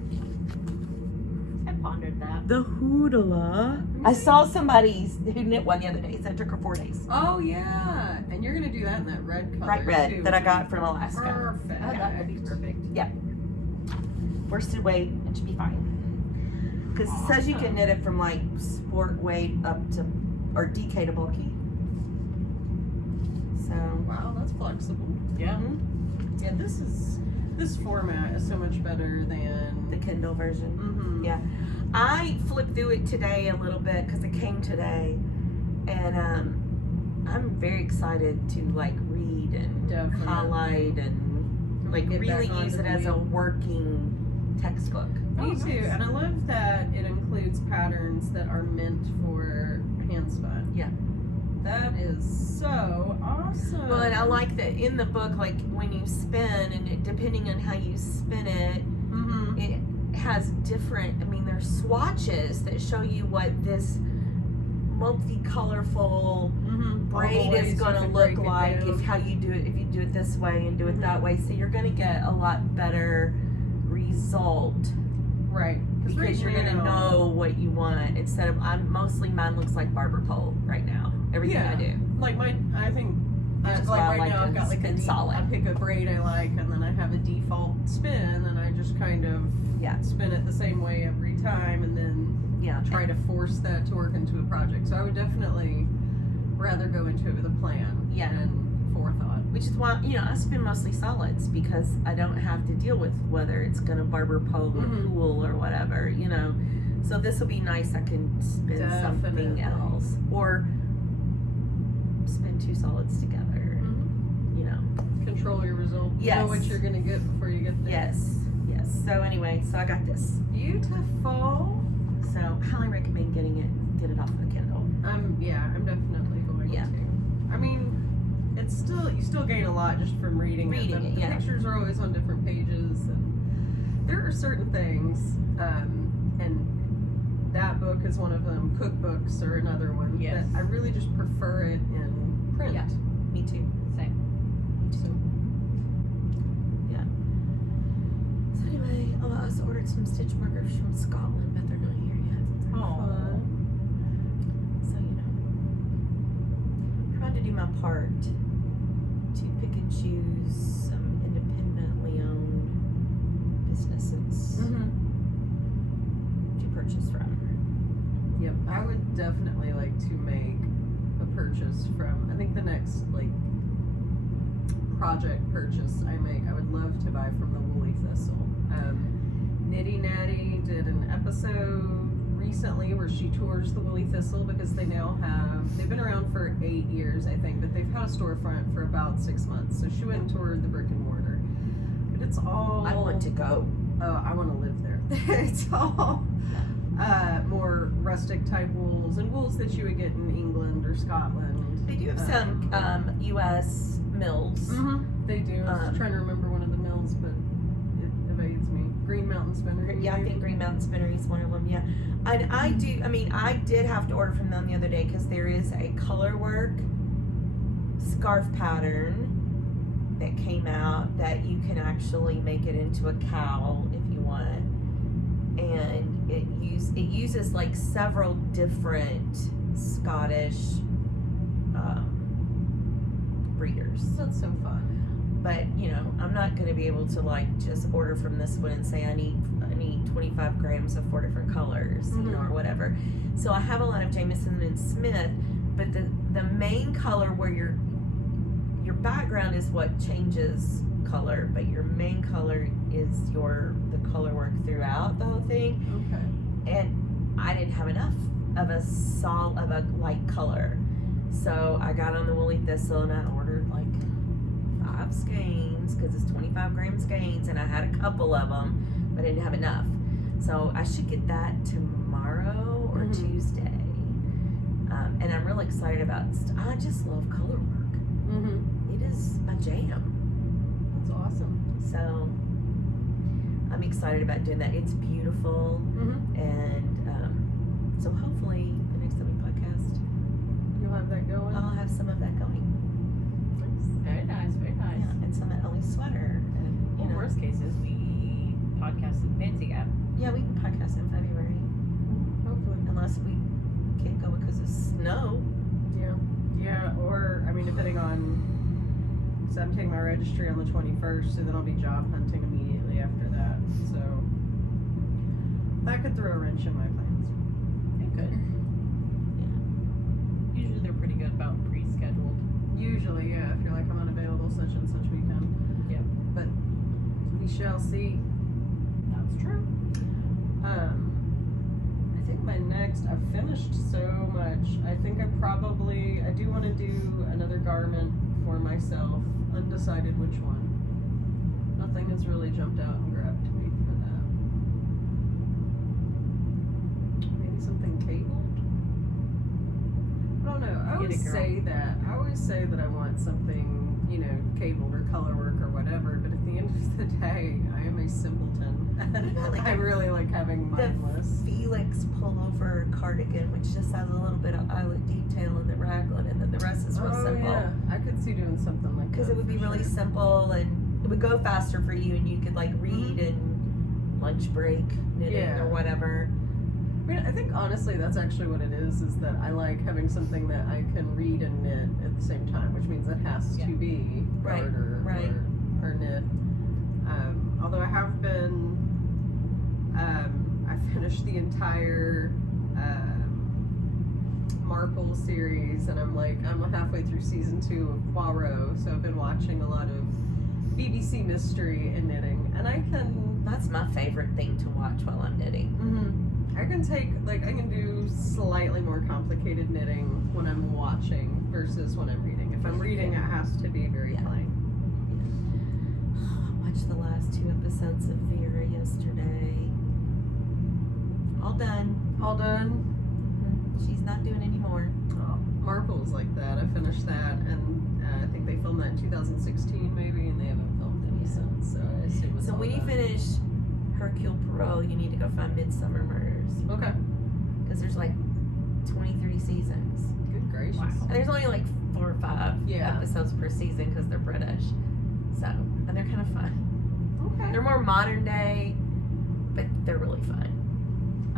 I pondered that. The Hoodala. I saw somebody who knit one the other day, so it took her 4 days. Oh yeah, and you're gonna do that in that red color. Bright red too, that I which got is from Alaska. Perfect. Oh, that would be perfect. Worsted weight, it should be fine. Because it says you can knit it from like sport weight up to, or DK to bulky. So, Wow, that's flexible. Yeah. Yeah, this format is so much better than the Kindle version. Mm-hmm. Yeah. I flipped through it today a little bit because it came today. And I'm very excited to like read and Definitely. highlight and like Get really back use onto it the as a wheel. working textbook. Me Oh, too, nice. and I love that it includes patterns that are meant for hand spun. Yeah. That is so awesome. Well, and I like that in the book, like when you spin, and depending on how you spin it, Mm-hmm. it has different, I mean, there's swatches that show you what this multi-colorful Mm-hmm. braid is going to look like if how you do it, if you do it this way and do it that way. So you're going to get a lot better result Right. because you're going to know what you want instead of, mine looks like barber pole right now. Everything I do. Like I think, Which is like why I right like now I've to got like spin solid. I pick a braid I like, and then I have a default spin, and I just kind of spin it the same way every time, and then try to force that to work into a project. So I would definitely rather go into it with a plan. Yeah. And forethought. Which is why, I spin mostly solids because I don't have to deal with whether it's going to barber pole or pool or whatever, So this will be nice. I can spin something else or spin 2 solids together, Control your result. Yes. Know what you're going to get before you get there. Yes. So anyway, so I got this. Beautiful. So highly recommend get it off the Kindle. I'm definitely going to. I mean, you still gain a lot just from reading it. The pictures are always on different pages, and there are certain things, and that book is one of them. Cookbooks are another one. Yes. That I really just prefer it in print. Yeah. Me too. Same. Me too. Yeah. So anyway, I also ordered some stitch markers from Scotland, but they're not here yet. Oh. So trying to do my part to pick and choose some independently owned businesses to purchase from. Yep. I would definitely like to make a purchase from. I think the next project purchase I make, I would love to buy from the Woolly Thistle. Nitty Natty did an episode recently where she tours the Woolly Thistle because they've been around for 8 years, I think, but they've had a storefront for about 6 months. So she went and toured the brick and mortar. But it's all. I want to go. I want to live there. It's all more rustic type wools and wools that you would get in England or Scotland. They do have some U.S. mills. They do. I was trying to remember one of the mills, but it evades me. Green Mountain Spinnery. Yeah, I think Green Mountain Spinnery is one of them. Yeah, and I did have to order from them the other day because there is a color work scarf pattern that came out that you can actually make it into a cowl if you want, and it uses like several different Scottish breeders. That's so fun. But I'm not going to be able to like just order from this one and say I need 25 grams of 4 different colors, or whatever. So I have a lot of Jameson and Smith, but the main color where your background is what changes color, but your main color is the color work throughout the whole thing. Okay. And I didn't have enough of a light color, so I got on the Woolly Thistle and I ordered like 5 skeins because it's 25 gram skeins, and I had a couple of them, but I didn't have enough. So I should get that tomorrow or Tuesday. And I'm really excited about. I just love color work. It is my jam. That's awesome. So I'm excited about doing that. It's beautiful, and so hopefully the next time we podcast, You'll have that going. I'll have some of that going. Very nice, very nice. Yeah, and some at Ellie's sweater. And, Well, worst cases, we podcast in Fancy Gap. Yeah, we can podcast in February. Hopefully. Unless we can't go because of snow. Yeah, or, depending on, so I'm taking my registry on the 21st, so then I'll be job hunting immediately after that, so that could throw a wrench in my plans. It could. Yeah. Usually they're pretty good about pre-scheduled. Usually, yeah, if you're like, I'm unavailable such and such weekend. Yeah. But we shall see. That's true. I think my next, I've finished so much. I think I do want to do another garment for myself. Undecided which one. Nothing has really jumped out and grabbed me for that. Maybe something cabled? I don't know. I always say that I want something, cabled or color work or whatever, but at the end of the day, I am a simpleton. I really like having mindless. Felix pullover cardigan, which just has a little bit of eyelet detail in the raglan, and then the rest is real simple. Yeah, I could see doing something like that. Because it would be really simple, and it would go faster for you, and you could like read and lunch break knitting or whatever. I think honestly that's actually what it is that I like having something that I can read and knit at the same time, which means it has to be embroidered or knit. Although I have been, I finished the entire Marple series, and I'm halfway through season 2 of Poirot, so I've been watching a lot of BBC mystery and knitting, and I can. That's my favorite thing to watch while I'm knitting. I can do slightly more complicated knitting when I'm watching versus when I'm reading. If I'm reading, it has to be very plain. I watched the last 2 episodes of Vera yesterday. All done. All done. She's not doing any more. Oh, Marple's like that. I finished that, and I think they filmed that in 2016 maybe, and they haven't filmed it since. So I assume it's So all when you done. finish Hercule Poirot, you need to go find Midsummer Murders. Okay. Because there's like 23 seasons. Good gracious. And there's only like 4 or 5 episodes per season because they're British. So, and they're kind of fun. Okay. They're more modern day, but they're really fun.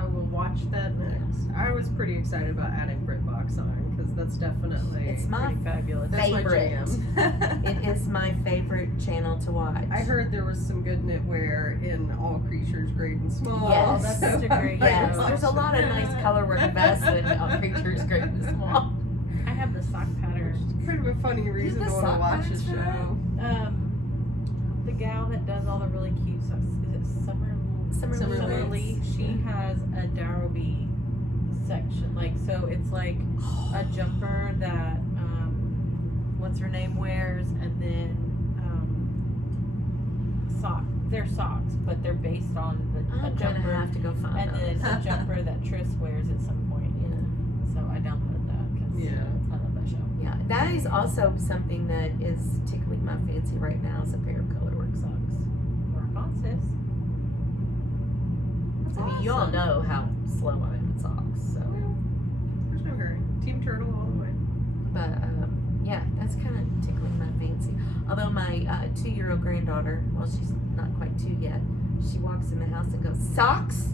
I will watch that next. I was pretty excited about adding BritBox on because that's definitely It's my Pretty fabulous. that's favorite. my jam. It is my favorite channel to watch. I heard there was some good knitwear in All Creatures Great and Small. Yes. That's such a great Yes, show. there's a lot of nice colorwork vests in Creatures Great and Small. I have the sock pattern. Kind of a funny reason the to want to sock watch a patterns for that? show. The gal that does all the really cute stuff, is it Summer Summerlee? Lee. She has a Darrowby section. Like, so it's like a jumper that, what's her name wears, and then, they're socks, but they're based on a I'm gonna jumper. have to go find And then those. a jumper that Triss wears at some point. So I downloaded that because I love that show. Yeah, that is also something that is tickling my fancy right now is a pair of colorwork socks. Rock on, sis. I mean, you all know how slow I am at socks, so. There's no hurry. Team Turtle all the way. But yeah, that's kind of tickling my fancy. Although my 2-year-old granddaughter, well, she's not quite 2 yet, she walks in the house and goes, "Socks?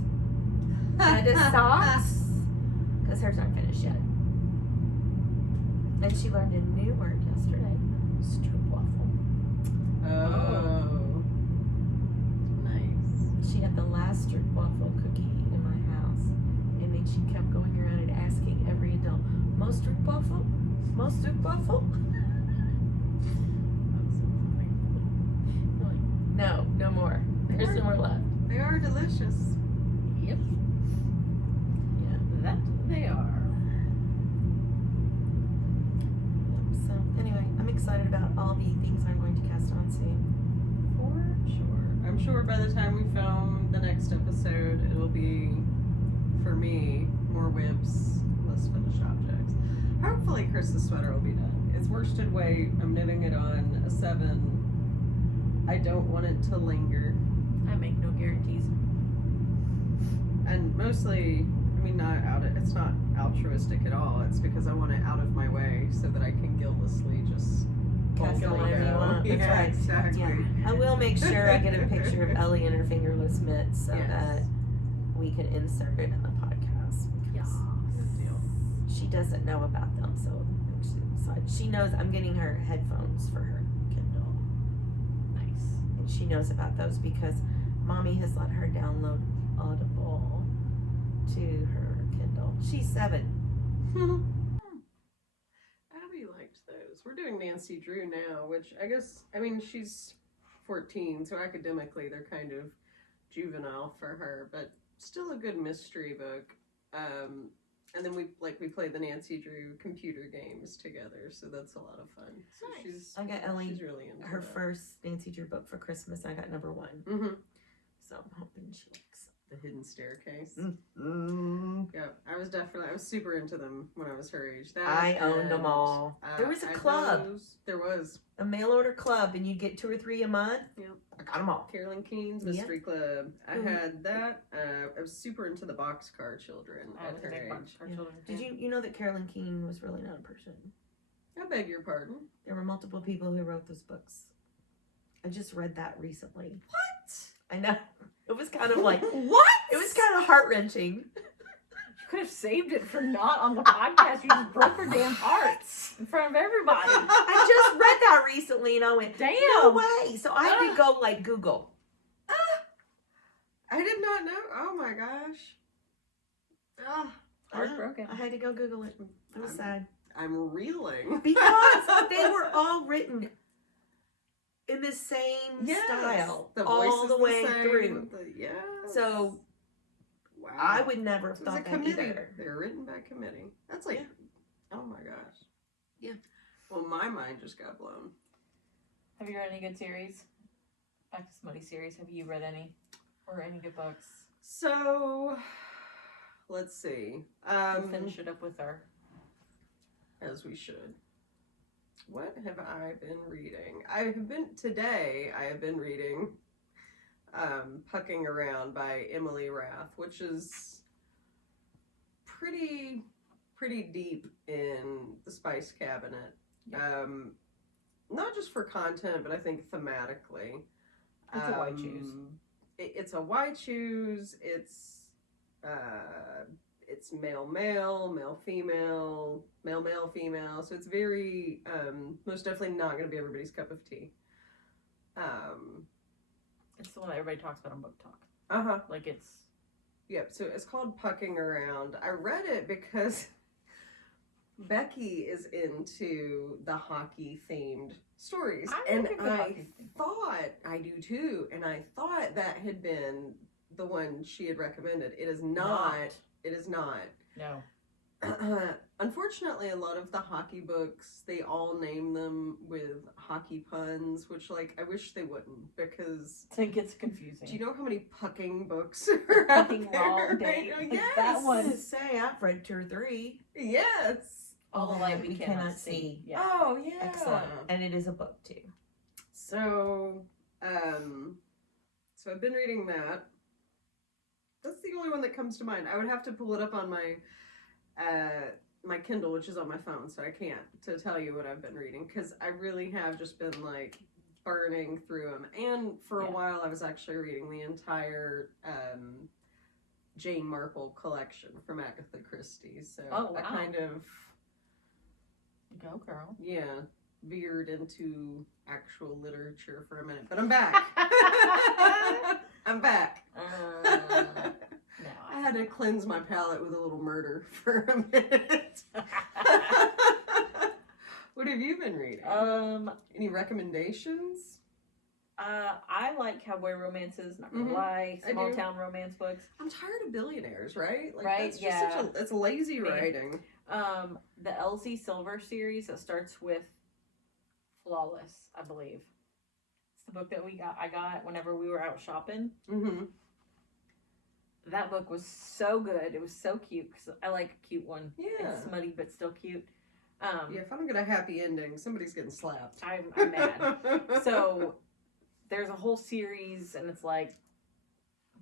That is socks?" Because hers aren't finished yet. And she learned a new word yesterday, stroopwafel. Oh. Nice. She had the last stroopwafel cookie in my house, and then she kept going around and asking every adult, "Most stroopwafel? Most stroopwafel?" No, no more. There's no more left. They are delicious. Yep. Yeah. That they are. So anyway, I'm excited about all the things I'm going to cast on soon. For sure. I'm sure by the time we film the next episode, it'll be, for me, more whips, less finished objects. Hopefully Chris's sweater will be done. It's worsted weight. I'm knitting it on a 7. I don't want it to linger. I make no guarantees. And mostly, I mean, it's not altruistic at all. It's because I want it out of my way so that I can guiltlessly just Cast bulk on it whatever you go. want. That's Yeah, right. exactly. Yeah. I will make sure I get a picture of Ellie in her fingerless mitts so Yes. that we can insert it in the podcast. Yeah. Good deal. She doesn't know about them, so I'm excited. She knows I'm getting her headphones for her Kindle. Nice. And she knows about those because Mommy has let her download Audible to her Kindle. She's 7. Abby liked those. We're doing Nancy Drew now, which she's 14, so academically they're kind of juvenile for her, but still a good mystery book. And then we play the Nancy Drew computer games together, so that's a lot of fun. So Nice. I got Ellie she's really into her that. first Nancy Drew book for Christmas. I got number 1. Mm-hmm. So I'm hoping she likes The Hidden Staircase. it. Yeah, I was super into them when I was her age. That I owned them and, all. There was a club. There was. A mail order club, and you'd get 2 or 3 a month. Yep. I got them all. Carolyn Keene's Yep. Mystery Club. I Mhm. had that. I was super into the Boxcar Children I at was a her big age. Boxcar Yeah. Children Did fan. you know that Carolyn Keene was really not a person? I beg your pardon. There were multiple people who wrote those books. I just read that recently. What? I know. It was kind of like, What? it was kind of heart-wrenching. You could have saved it for not on the podcast. You just broke her damn hearts in front of everybody. I just read that recently, and I went, Damn. no way. So I had to go, Google. I did not know. Oh my gosh. Heartbroken. I had to go Google it. I was sad. I'm reeling. Because they were all written in the same style. The all voice the is way same, through. Yes. So wow. I would never have So it was thought a that committee. either. They're written by committee. That's like, oh my gosh. Yeah. Well, my mind just got blown. Have you read any good series? Back to Smutty series. Have you read any? Or any good books? So, let's see. We'll finish it up with our... As we should. What have I been reading? I have been reading Pucking Around by Emily Rath, which is pretty deep in the spice cabinet. Yeah. Not just for content, but I think thematically. It's a why choose. It's a why choose. It's male, female, male, female. So it's very, most definitely not going to be everybody's cup of tea. It's the one that everybody talks about on Book Talk. Uh-huh. Like it's... Yep, so it's called Pucking Around. I read it because Becky is into the hockey-themed stories. And I thought, I do too, and I thought that had been the one she had recommended. It is not. It is not. No. Unfortunately, a lot of the hockey books, they all name them with hockey puns, which, like, I wish they wouldn't, because... I think it's confusing. Do you know how many pucking books are Pucking out there? Wrong Date? Right? It's Yes! that I was one. going to say, I've read 2 or 3. Yes! All the light we cannot see. Yeah. Oh, yeah! Excellent. And it is a book, too. So I've been reading that. That's the only one that comes to mind. I would have to pull it up on my my Kindle, which is on my phone, so I can't to tell you what I've been reading, because I really have just been like burning through them. And for a while, I was actually reading the entire Jane Marple collection from Agatha Christie. So I kind of go girl. Veered into actual literature for a minute, but I'm back. I'm back. No, I had to cleanse my palate with a little murder for a minute. What have you been reading? Any recommendations? I like cowboy romances, not gonna lie, small town romance books. I'm tired of billionaires, right? Like, right, that's just it's lazy writing. The Elsie Silver series that starts with Flawless, I believe. It's the book that I got whenever we were out shopping. Mm-hmm. That book was so good. It was so cute, because I like a cute one. Yeah. It's smutty, but still cute. If I don't get a happy ending, somebody's getting slapped. I'm mad. So there's a whole series, and it's like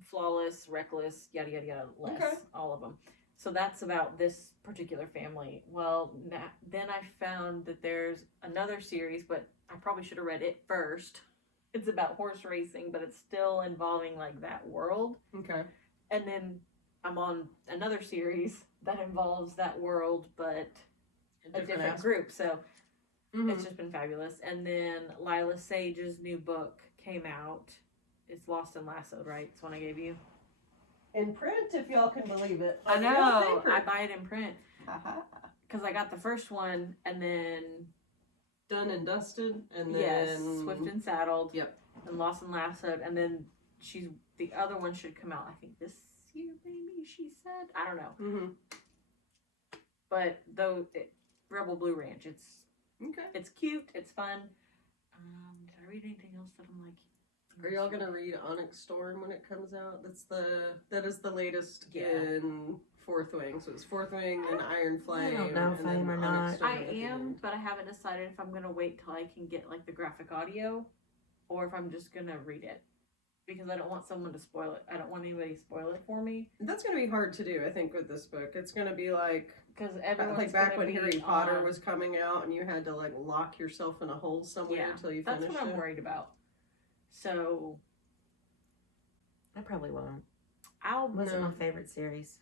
Flawless, Reckless, yada yada yada, less, all of them. So that's about this particular family. Well, then I found that there's another series, but I probably should have read it first. It's about horse racing, but it's still involving like that world. Okay. And then I'm on another series that involves that world, but a different group. So it's just been fabulous. And then Lila Sage's new book came out. It's Lost and Lassoed, right? It's one I gave you. In print, if y'all can believe it. I know. I buy it in print. Because I got the first one, and then... Done and Dusted, and then... Yes, Swift and Saddled. Yep. And Lost and Lassoed, and then the other one should come out, I think, this year, maybe, she said. I don't know. Mm-hmm. But, Rebel Blue Ranch, it's cute, it's fun. Did I read anything else that I'm like... Are y'all gonna read Onyx Storm when it comes out? That is the latest in Fourth Wing. So it's Fourth Wing and Iron Flame. I don't know if I am or not. I am, but I haven't decided if I'm gonna wait till I can get like the graphic audio, or if I'm just gonna read it, because I don't want someone to spoil it. I don't want anybody to spoil it for me. That's gonna be hard to do, I think, with this book. It's gonna be like everyone's back when Harry Potter was coming out, and you had to like lock yourself in a hole somewhere until you finished it. That's what I'm worried about. So I probably won't. It wasn't my favorite series.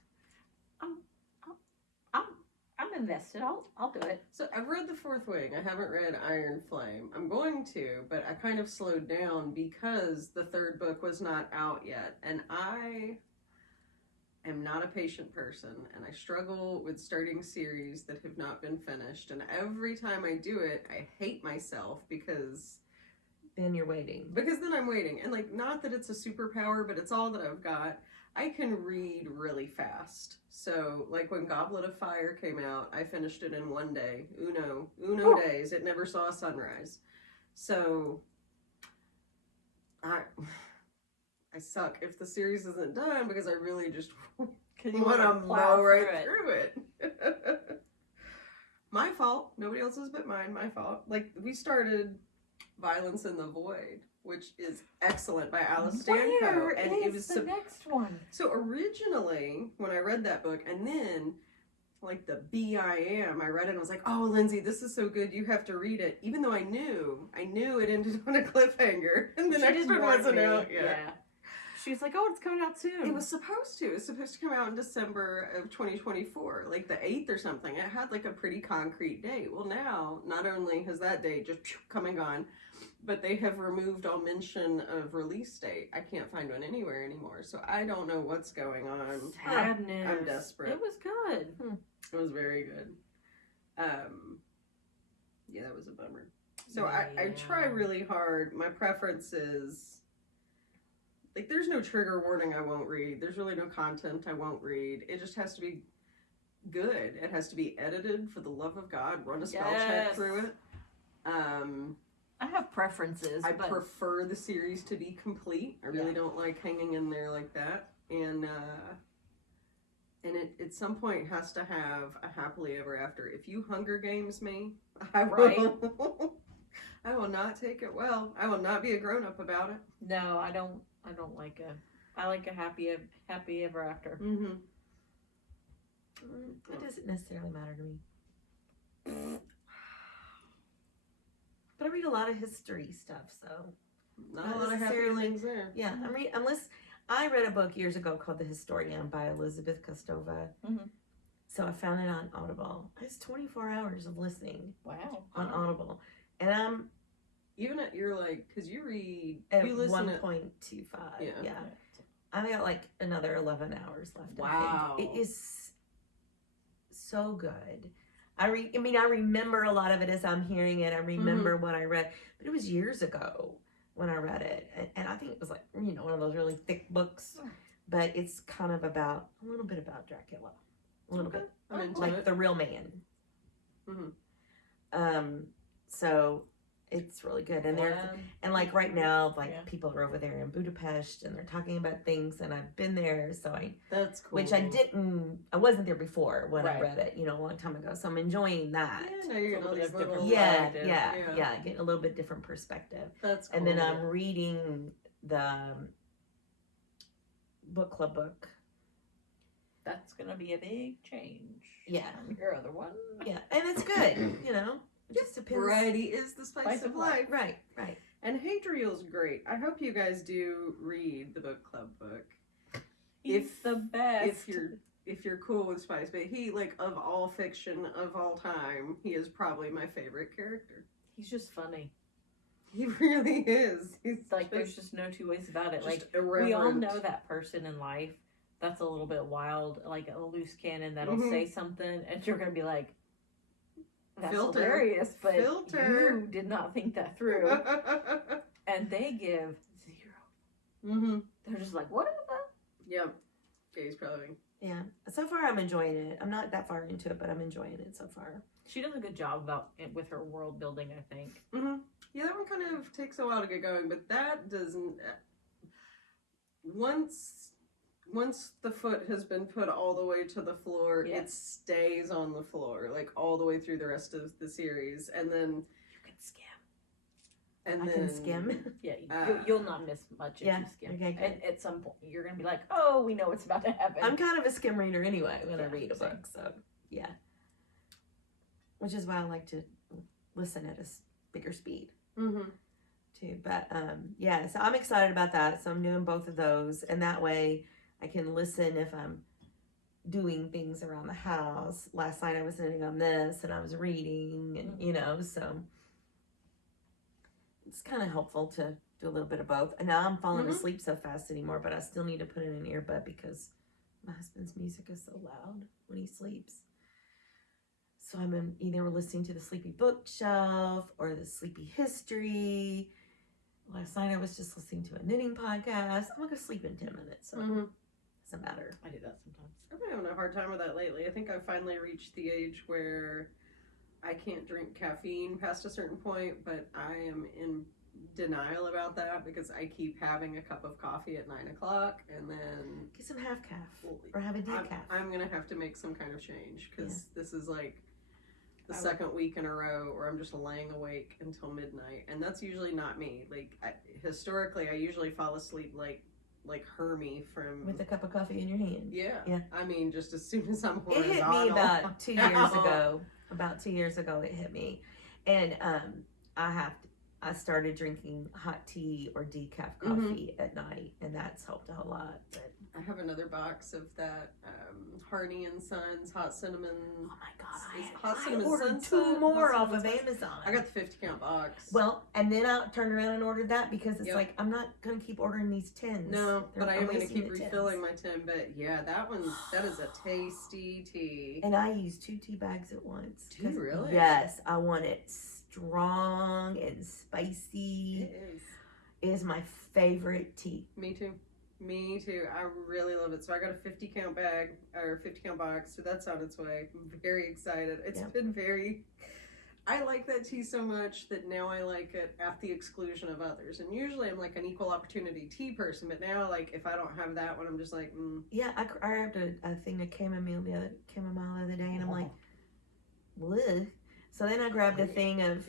I'm invested. I'll do it. So I've read The Fourth Wing. I haven't read Iron Flame. I'm going to, but I kind of slowed down because the third book was not out yet, and I am not a patient person, and I struggle with starting series that have not been finished. And every time I do it, I hate myself because Then you're waiting. then I'm waiting. And like, not that it's a superpower, but it's all that I've got. I can read really fast. So like when Goblet of Fire came out, I finished it in one day. Uno days. It never saw sunrise. So I suck if the series isn't done because I really just want to mow right through it. My fault. Nobody else's but mine. My fault. Like, we started Violence in the Void, which is excellent by Alice Stanco. Where And is it was the next one? so originally when I read that book, and then like the BIM, I read it and I was like, oh, Lindsay, this is so good, you have to read it. Even though I knew it ended on a cliffhanger, and the next one wasn't out yet. Yeah. She's like, oh, it's coming out soon. It was supposed to. It's supposed to come out in December of 2024, like the 8th or something. It had like a pretty concrete date. Well, now, not only has that date just come and gone, but they have removed all mention of release date. I can't find one anywhere anymore. So I don't know what's going on. Sadness. I'm desperate. It was good. It was very good. Yeah, that was a bummer. So I try really hard. My preference is, like, there's no trigger warning I won't read. There's really no content I won't read. It just has to be good. It has to be edited, for the love of God. Run a spell check through it. I have preferences. I but prefer the series to be complete. I really don't like hanging in there like that. And it at some point has to have a happily ever after. If you Hunger Games me, I will. I will not take it well. I will not be a grown up about it. No, I don't like I like a happy ever after. Mm-hmm. That doesn't necessarily matter to me. But I read a lot of history stuff, so Not a lot of happy things there. yeah. I read a book years ago called The Historian by Elizabeth Kostova. Mhm. So I found it on Audible. It's 24 hours of listening Wow. on Audible, and I'm Even at your, like, because you read, at you listen 1.25. Yeah. Yeah. I got like another 11 hours left. Wow. I think. It is so good. I remember a lot of it as I'm hearing it. I remember what I read, but it was years ago when I read it, and I think it was like, one of those really thick books, but it's kind of a little bit about Dracula, a little bit I'm into like it. the real man. So it's really good, and like right now, like people are over there in Budapest, and they're talking about things, and I've been there, so That's cool. which I wasn't there before when I read it, a long time ago. So I'm enjoying that. Yeah, no, you're getting all these little Getting a little bit different perspective. That's cool. And then I'm reading the book club book. That's gonna be a big change. Yeah. From your other one. Yeah, and it's good. It just depends. Variety is the spice of life. Right. And Hadriel's great. I hope you guys do read the book club book. He's the best. If you're cool with spice, but he, like, of all fiction of all time, he is probably my favorite character. He's just funny. He really is. He's Like, there's just no two ways about it. Like, irreverent. we all know that person in life that's a little bit wild, like a loose cannon that'll say something, and you're gonna be like, that's hilarious, but you did not think that through. And they give 0. They're just like, what? Yep. Gaze probably. Yeah. So far, I'm enjoying it. I'm not that far into it, but I'm enjoying it so far. She does a good job with her world building, I think. Yeah, that one kind of takes a while to get going, but that doesn't. Once the foot has been put all the way to the floor, it stays on the floor, like, all the way through the rest of the series, and then you can skim. I can skim. Yeah, you'll not miss much if you skim. Okay, good. And at some point, you're gonna be like, "Oh, we know what's about to happen." I'm kind of a skim reader anyway when I read a book, so yeah. Which is why I like to listen at a bigger speed. Too, but so I'm excited about that. So I'm doing both of those, and that way I can listen if I'm doing things around the house. Last night I was sitting on this and I was reading, and so it's kind of helpful to do a little bit of both. And now I'm falling asleep so fast anymore, but I still need to put in an earbud because My husband's music is so loud when he sleeps. So I'm either listening to the Sleepy Bookshelf or the Sleepy History. Last night I was just listening to a knitting podcast. I'm gonna go sleep in 10 minutes, so it doesn't matter. I do that sometimes. I've been having a hard time with that lately. I think I've finally reached the age where I can't drink caffeine past a certain point, but I am in denial about that because I keep having a cup of coffee at 9 o'clock and then Get some half calf or have a decaf. I'm gonna have to make some kind of change because this is like the second week in a row where I'm just laying awake until midnight, and that's usually not me. Like historically, I usually fall asleep like Hermie from With a cup of coffee in your hand. Yeah. I mean, just as soon as I'm It horizontal. hit me about 2 years ago. About 2 years ago, it hit me, and I started drinking hot tea or decaf coffee at night, and that's helped a whole lot. But I have another box of that Harney and Sons hot cinnamon. oh my god, Hot I cinnamon ordered sunset, 2 more hot off of cinnamon Amazon. I got the 50-count box. Well, and then I turned around and ordered that because it's Yep. like I'm not gonna keep ordering these tins. No, but I am going to wasting keep the tins. refilling my tin. But yeah, that is a tasty tea. And I use 2 tea bags at once. Do you 'Cause- really? Yes, I want it strong and spicy. It is. It is my favorite tea. Me too. Me too. I really love it. So I got a 50-count bag or 50-count box. So that's on its way. I'm very excited. It's been very. I like that tea so much that now I like it at the exclusion of others. And usually I'm like an equal opportunity tea person, but now like if I don't have that one, I'm just like, Yeah, I grabbed a thing of chamomile the other day, and I'm like, bleh. So then I grabbed a thing of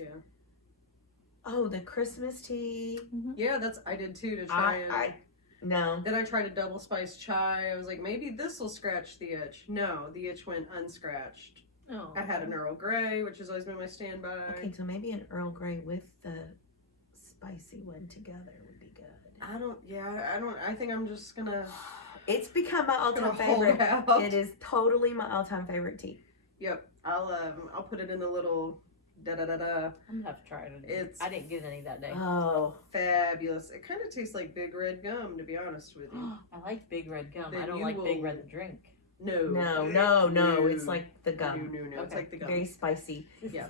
the Christmas tea. Yeah, I did too to try No. Then I tried a double spiced chai. I was like, maybe this will scratch the itch. No, the itch went unscratched. Oh. I had an Earl Grey, which has always been my standby. Okay, so maybe an Earl Grey with the spicy one together would be good. I think I'm just gonna. It's become my all-time favorite. It is totally my all-time favorite tea. Yep, I'll put it in a little I'm gonna have to try it. I didn't get any that day. Oh, fabulous. It kind of tastes like Big Red gum, to be honest with you. I like Big Red gum. Then I don't you like will- Big Red the drink. no. It's like the gum. No. It's Okay. like the gum. Very spicy. Yeah.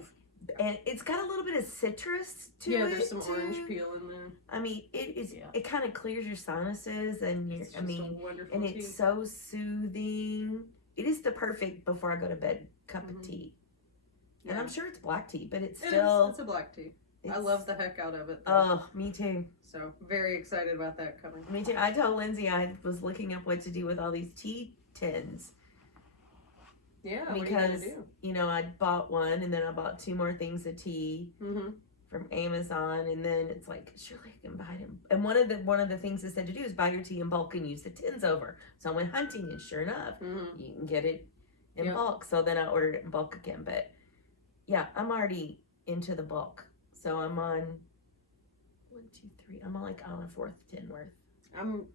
And it's got a little bit of citrus to it. Yeah, there's some too. orange peel in there. I mean, it is. Yeah. It kind of clears your sinuses, and It's just a wonderful and tea. it's so soothing. It is the perfect before I go to bed cup of tea. And I'm sure it's black tea, but it's still. It's a black tea. I love the heck out of it. Oh, me too. So very excited about that coming. Me too. I told Lindsay I was looking up what to do with all these tea tins. Yeah, what are you Because, gonna do? I bought one, and then I bought 2 more things of tea from Amazon, and then it's like, surely I can buy them. And one of the things it said to do is buy your tea in bulk and use the tins over. So I went hunting, and sure enough, you can get it in bulk. So then I ordered it in bulk again. But yeah, I'm already into the bulk. So I'm on 1, 2, 3. I'm on like on a 4th tin worth.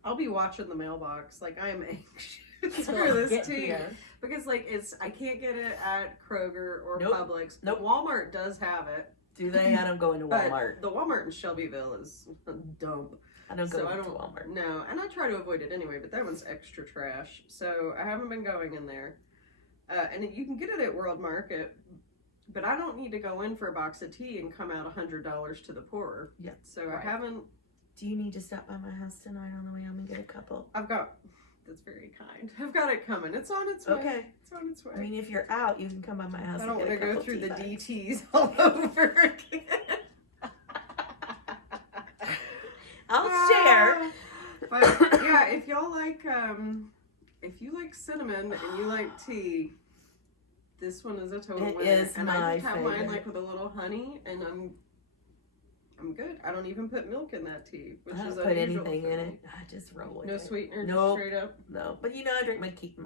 I'll be watching the mailbox. Like I am anxious So for this get tea here. because like I can't get it at Kroger or Nope. Publix. Nope. Walmart does have it. Do they? I don't go into But Walmart. the Walmart in Shelbyville is a dump. I don't go So to Walmart. No, and I try to avoid it anyway, but that one's extra trash. So I haven't been going in there. And you can get it at World Market, but I don't need to go in for a box of tea and come out $100 to the poorer. Yeah. So Right. I haven't. Do you need to stop by my house tonight on the way home and get a couple? That's very kind. I've got it coming. It's on its way. Okay. It's on its way. I mean, if you're out, you can come by my house. I don't and want get to a go couple through tea the bags. DTs all over again. I'll share. But yeah, if y'all like, if you like cinnamon and you like tea, this one is a total It winner. is and I my just have mine favorite. like with a little honey, and I'm good. I don't even put milk in that tea, which I is don't put unusual anything for in me. it. I just roll with No it. sweetener, Nope. just straight up. No, but I drink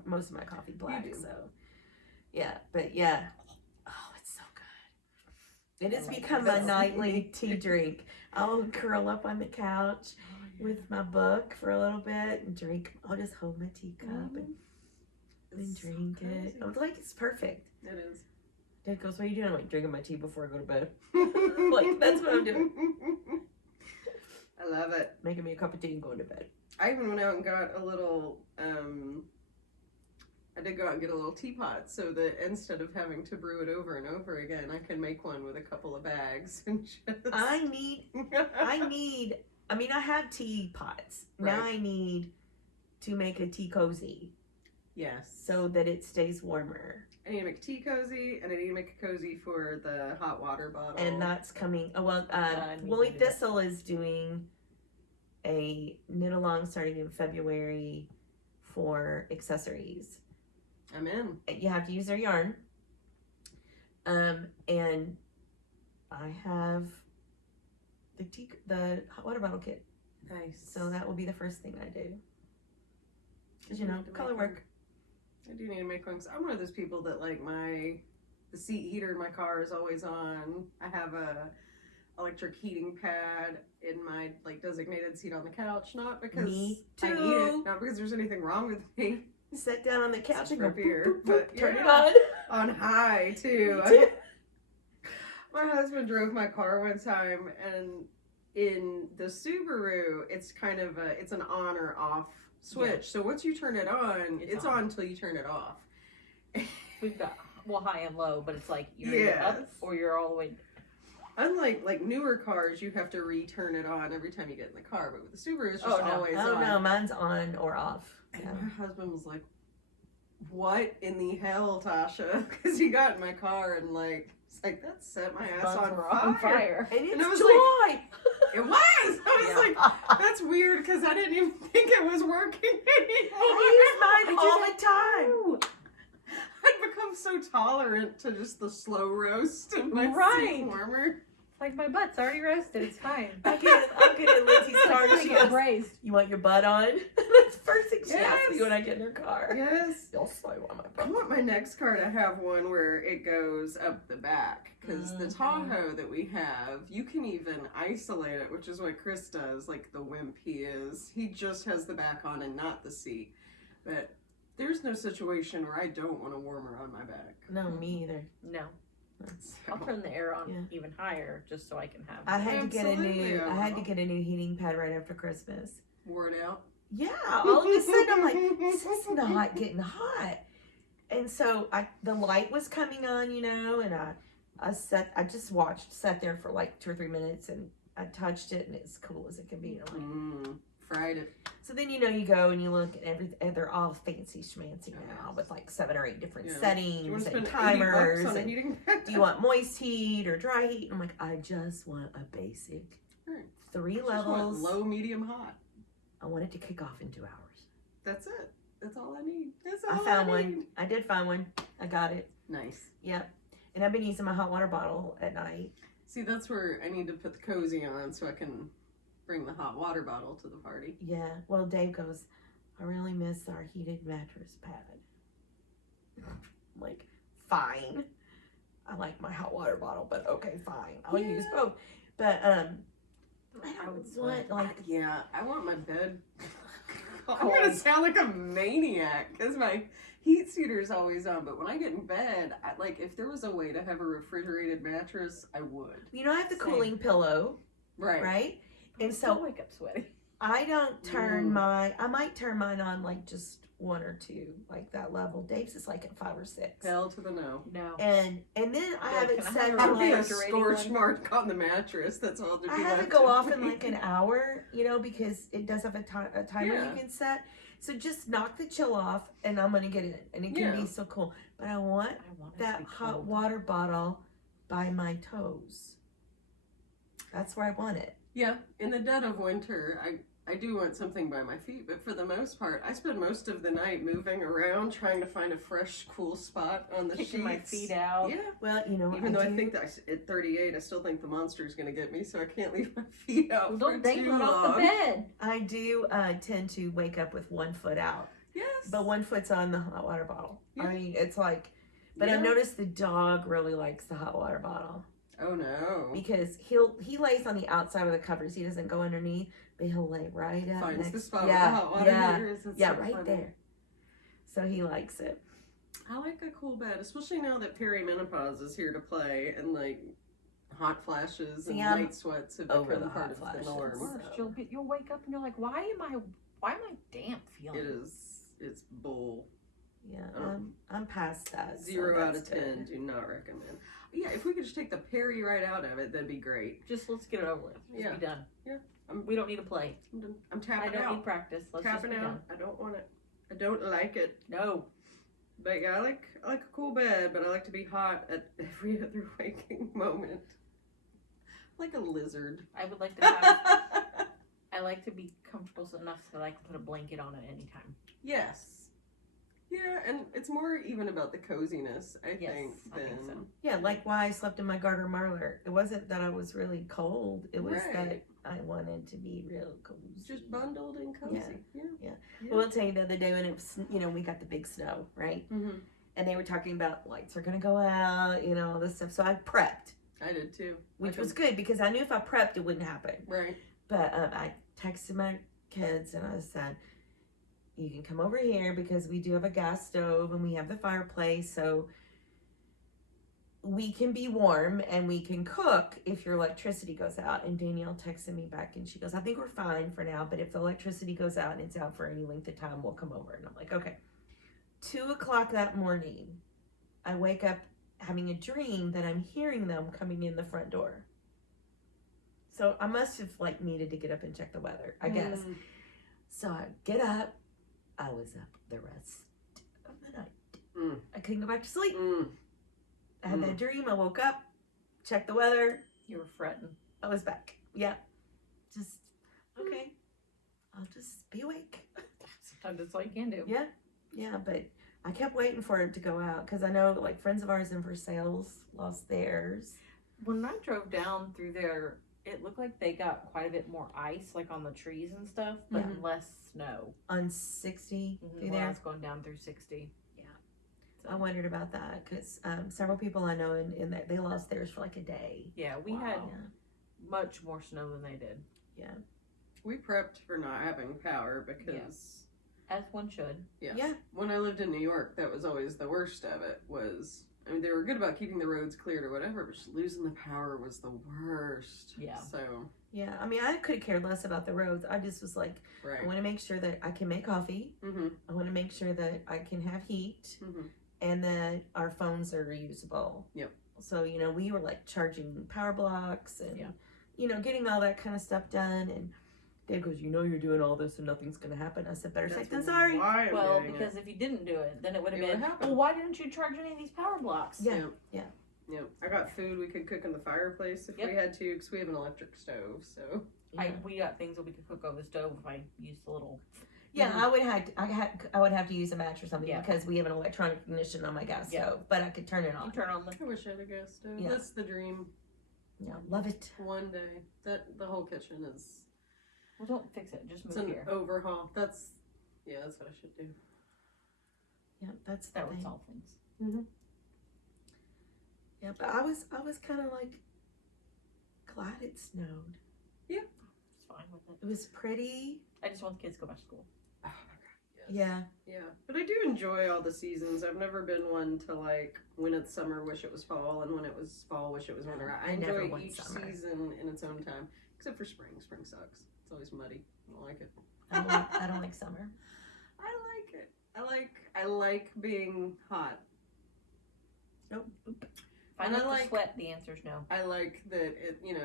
most of my coffee black, do. so yeah. But yeah, oh, it's so good. It has I like become that. a nightly tea drink. I'll curl up on the couch with my book for a little bit and drink. I'll just hold my teacup and It's so drink it. crazy. I was like, it's perfect. It is. Dad goes, what are you doing? I'm like, drinking my tea before I go to bed. Like, that's what I'm doing. I love it. Making me a cup of tea and going to bed. I even went out and got a little I did go out and get a little teapot so that instead of having to brew it over and over again, I can make one with a couple of bags and just. I have teapots. Now Right. I need to make a tea cozy Yes. so that it stays warmer. I need to make a tea cozy, and I need to make a cozy for the hot water bottle. And that's coming. need Woolly to do that. Thistle is doing a knit along starting in February for accessories. I'm in. You have to use their yarn. And I have the hot water bottle kit. Nice. So that will be the first thing I do. Because, I need to color make work. I do need to make one, 'cause I'm one of those people that like the seat heater in my car is always on. I have a electric heating pad in my like designated seat on the couch, not because Me I need too. it, not because there's anything wrong with me. Sit down on the couch It's and go for beer, boop, boop, but boop, turn it yeah. on. On high too. Me too. My husband drove my car one time, and in the Subaru, it's kind of it's an on or off switch. Yeah. So once you turn it on, it's on. on until you turn it off. We've got high and low, but it's like you're either up Yes. or you're all the way. Unlike like newer cars, you have to return it on every time you get in the car. But with the Subaru, it's just Oh, no. always Oh on. no, mine's on or off. And Yeah. my husband was like, "What in the hell, Tasha?" Because he got in my car and like, it's like that set my ass Buns on were fire. on fire. And it's And I was July. It was. I was like, that's weird because I didn't even think it was working anymore. I use mine all the time. I'd become so tolerant to just the slow roast of my Right. seat warmer. Like my butt's already roasted. It's fine. I get in Lindsay's car and I she get goes, braised. "You want your butt on?" That's the first thing she asks me Yes. when I get in her car. Yes. You'll slow on my I butt. want my next car to have one where it goes up the back, because the Tahoe that we have, you can even isolate it, which is what Chris does, like the wimp he is. He just has the back on and not the seat. But there's no situation where I don't want a warmer on my back. No, me either. No, So, I'll turn the air on Yeah. even higher just so I can have. I had to get a Absolutely, new. I had to Emma. get a new heating pad right after Christmas. worn out. Yeah, all of a sudden I'm like, this is not getting hot. And so the light was coming on, and I sat there for like 2 or 3 minutes and I touched it and it's cool as it can be. And I'm like, Fried it. so then you go and you look at everything, and they're all fancy schmancy now with like 7 or 8 different Yeah. settings You want to and spend $80 timers. on a And heating pad? do you want moist heat or dry heat? I'm like, I just want a basic Right. 3 Just want levels. low, medium, hot. I want it to kick off in 2 hours. That's it. That's all I need. That's I all found need. one. I did find one. I got it. Nice. Yep. And I've been using my hot water bottle at night. See, that's where I need to put the cozy on so I can bring the hot water bottle to the party. Yeah. Well, Dave goes, I really miss our heated mattress pad. I'm like, fine. I like my hot water bottle, but okay, fine. I'll use both. But I would don't want like Yeah, I want my bed. I'm gonna sound like a maniac because my heat seater's always on. But when I get in bed, if there was a way to have a refrigerated mattress, I would. I have the Same. cooling pillow, Right. right? And Still so wake up sweaty. I don't turn I might turn mine on like just 1 or 2, like that level. Dave's is like at 5 or 6. Hell to the no. No. And then I Yeah, have it can I set have to I'll be a like scorch mark on the mattress. That's all to be I have it left go of off in me. like an hour, because it does have a timer Yeah. you can set. So just knock the chill off, and I'm gonna get it, and it can be Yeah. so cool. But I want I want it to that be hot cold. water bottle by my toes. That's where I want it. Yeah, in the dead of winter, I do want something by my feet, but for the most part, I spend most of the night moving around trying to find a fresh, cool spot on the Kicking my sheets. feet out. Yeah, Well, even though I think that at 38, I still think the monster's going to get me, so I can't leave my feet out Well, for don't dangle too it off the long. bed. I do tend to wake up with 1 foot out, Yes. but 1 foot's on the hot water bottle. Yeah. I mean, it's like, but Yeah. I've noticed the dog really likes the hot water bottle. Oh, no. Because he lays on the outside of the covers. He doesn't go underneath, but he'll lay right up Finds next. the spot yeah, where the hot water yeah, heater is. That's yeah, so right funny. there. So he likes it. I like a cool bed, especially now that perimenopause is here to play, and hot flashes and See, I'm night sweats have over become the part hot of flashes. the norm. Worse. Worst, you'll wake up and you're like, why am I damp feeling? It's bull. Yeah, Oh. I'm past that. so 0 out that's of 10. good. Do not recommend. Yeah, if we could just take the Perry right out of it, that'd be great. Just let's get it over with. Just Yeah. be done. Yeah. We don't need to play. I'm done. I'm I tapping don't out. need practice. Let's Tapping just be out. done. I don't want it. I don't like it. No. But yeah, I like a cool bed, but I like to be hot at every other waking moment. Like a lizard. I would like to have. I like to be comfortable enough so that I can put a blanket on at any time. Yes. Yeah, and it's more even about the coziness, I Yes, think, I think so. Yeah, like why I slept in my garter marlar. It wasn't that I was really cold. It was that Right. I wanted to be real cozy. Just bundled and cozy. Yeah. Well, I'll tell you the other day when it was, we got the big snow, right? Mm-hmm. And they were talking about lights are going to go out, all this stuff. So I prepped, I did too. which was good because I knew if I prepped, it wouldn't happen. Right. But I texted my kids and I said, you can come over here because we do have a gas stove and we have the fireplace. So we can be warm and we can cook if your electricity goes out. And Danielle texted me back and she goes, I think we're fine for now. But if the electricity goes out and it's out for any length of time, we'll come over. And I'm like, okay. 2:00 that morning, I wake up having a dream that I'm hearing them coming in the front door. So I must have needed to get up and check the weather, I guess. So I get up. I was up the rest of the night. I couldn't go back to sleep. I had that dream. I woke up, checked the weather. You were fretting. I was back. Yeah. Just, okay. I'll just be awake. Sometimes that's all you can do. Yeah. Yeah, but I kept waiting for it to go out because I know friends of ours in Versailles lost theirs. When I drove down through there, it looked like they got quite a bit more ice, on the trees and stuff, but less snow. On 60 through When I there. was going down through 60. Yeah. I wondered about that because several people I know in that they lost theirs for a day. Yeah, we had much more snow than they did. Yeah. We prepped for not having power because... As one should. Yeah. When I lived in New York, that was always the worst of it was... they were good about keeping the roads cleared or whatever, but just losing the power was the worst. Yeah. So... Yeah, I could have cared less about the roads. I just was like, Right. I want to make sure that I can make coffee. Mm-hmm. I want to make sure that I can have heat Mm-hmm. and that our phones are reusable. Yep. So, we were charging power blocks and, getting all that kind of stuff done. And Dave goes, you're doing all this and nothing's going to happen. I said, better safe than sorry. Why I'm Well, doing because if you didn't do it, then it would have It been, would've happened. well, why didn't you charge any of these power blocks? Yeah. Yeah, I got food we could cook in the fireplace if we had to, because we have an electric stove. So We got things that we could cook over the stove if I used the little. Yeah, I would have to use a match or something Yeah. because we have an electronic ignition on my gas stove, but I could turn it You on. turn on the. I wish I had a gas stove. Yeah. That's the dream. Yeah, love it. One day, that the whole kitchen is Well, don't fix it. Just it's move an here. overhaul. That's what I should do. Yeah, that's the That would thing. solve things. Mm-hmm. Yeah, but I was kind of glad it snowed. It's fine with it. It was pretty. I just want the kids to go back to school. Oh my god. Yes. Yeah. Yeah, but I do enjoy all the seasons. I've never been one to when it's summer, wish it was fall, and when it was fall, wish it was winter. I never enjoy want each summer. season in its own time, except for spring. Spring sucks. It's always muddy. I don't like it. I don't like summer. I like it. I like being hot. Nope. If I And I like to like- sweat, the answer's no. I like that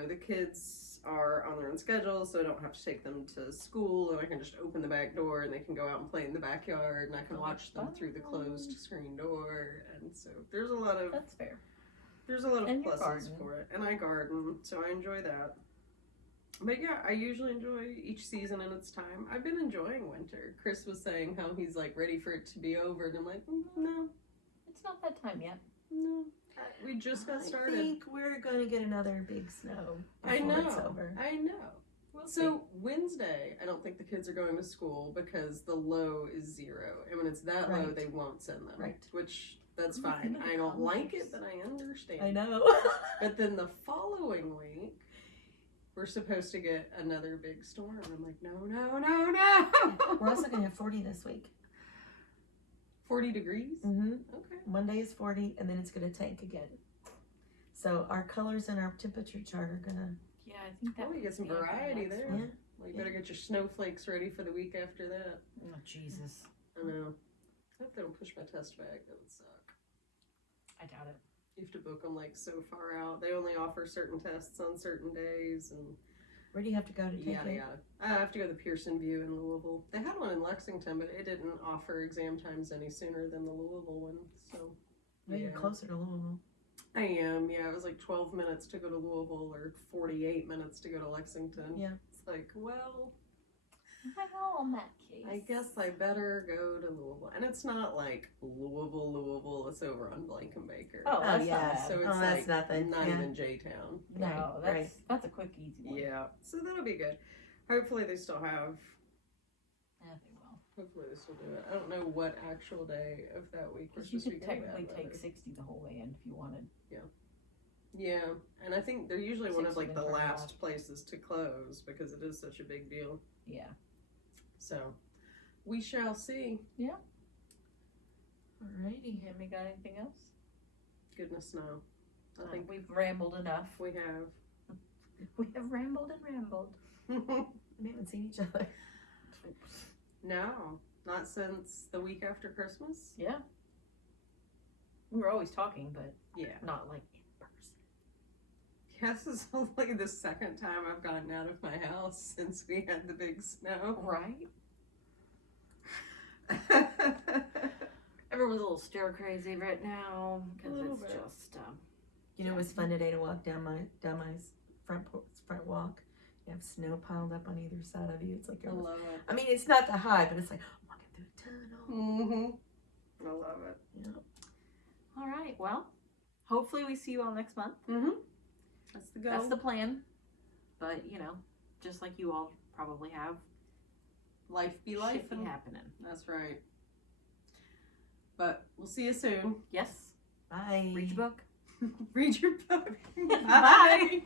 the kids are on their own schedule, so I don't have to take them to school, and I can just open the back door and they can go out and play in the backyard, and I can watch them through the closed screen door, and so there's a lot of That's fair. pluses And you garden. for it, and I garden, so I enjoy that. But yeah, I usually enjoy each season in its time. I've been enjoying winter. Chris was saying how he's ready for it to be over, and I'm like, no, It's not that time yet. no. We just got started. I think we're going to get another big snow I before know. it's over. I know. We'll So Wednesday, I don't think the kids are going to school because the low is 0, and when it's that low, Right. they won't send them. Right. Which that's Oh, I fine. think I it don't like comes. it, but I understand. I know. But then the following week, we're supposed to get another big storm. I'm like, no. We're also going to have 40 this week. 40 degrees. Mm-hmm. Okay. Monday is 40, and then it's going to tank again. So our colors and our temperature chart are going to. Yeah, I think that. Oh, you get some would be variety next there. one. Yeah. Well, you better get your snowflakes ready for the week after that. Oh, Jesus. I know. I hope they don't push my test back. That would suck. I doubt it. You have to book them like so far out. They only offer certain tests on certain days, and Where do you have to go to take yada it? yada. I have to go to the Pearson View in Louisville. They had one in Lexington, but it didn't offer exam times any sooner than the Louisville one. So Well, you're closer to Louisville. I am. Yeah, it was like 12 minutes to go to Louisville or 48 minutes to go to Lexington. Yeah. It's like, well, Well, in that case, I guess I better go to Louisville. And it's not like Louisville. It's over on Blankenbaker. Oh, that's yeah. not bad. So it's Oh, that's like nothing. not Yeah. even J-Town. No, Right, that's a quick, easy one. Yeah. So that'll be good. Hopefully they still have. Yeah, they will. Hopefully they still do it. I don't know what actual day of that week we're Because you supposed to could be going technically bad take weather. 60 the whole way in if you wanted. Yeah, and I think they're usually one of 60 like the then turn it last off. places to close because it is such a big deal. Yeah. So we shall see. Alrighty. Hammy got anything else? Goodness no. I think we've rambled enough. we have. We have rambled and rambled. We haven't seen each other. No, not since the week after Christmas. Yeah. We were always talking, but Yeah. not like in person. Yeah, this is only the second time I've gotten out of my house since we had the big snow. Right? Everyone's a little stir crazy right now because A little it's bit. just You know, it was fun today to walk down my front walk. You have snow piled up on either side of you. It's like I love it. I mean, it's not that high, but it's like walking through a tunnel. Mm-hmm. I love it. Yeah. all right. Well, hopefully we see you all next month. Mm-hmm. That's the goal. That's the plan. But you know, just like you all probably have, life be life. shit be happening. That's right. But we'll see you soon. Yes. Bye. Read your book. Read your book. Bye.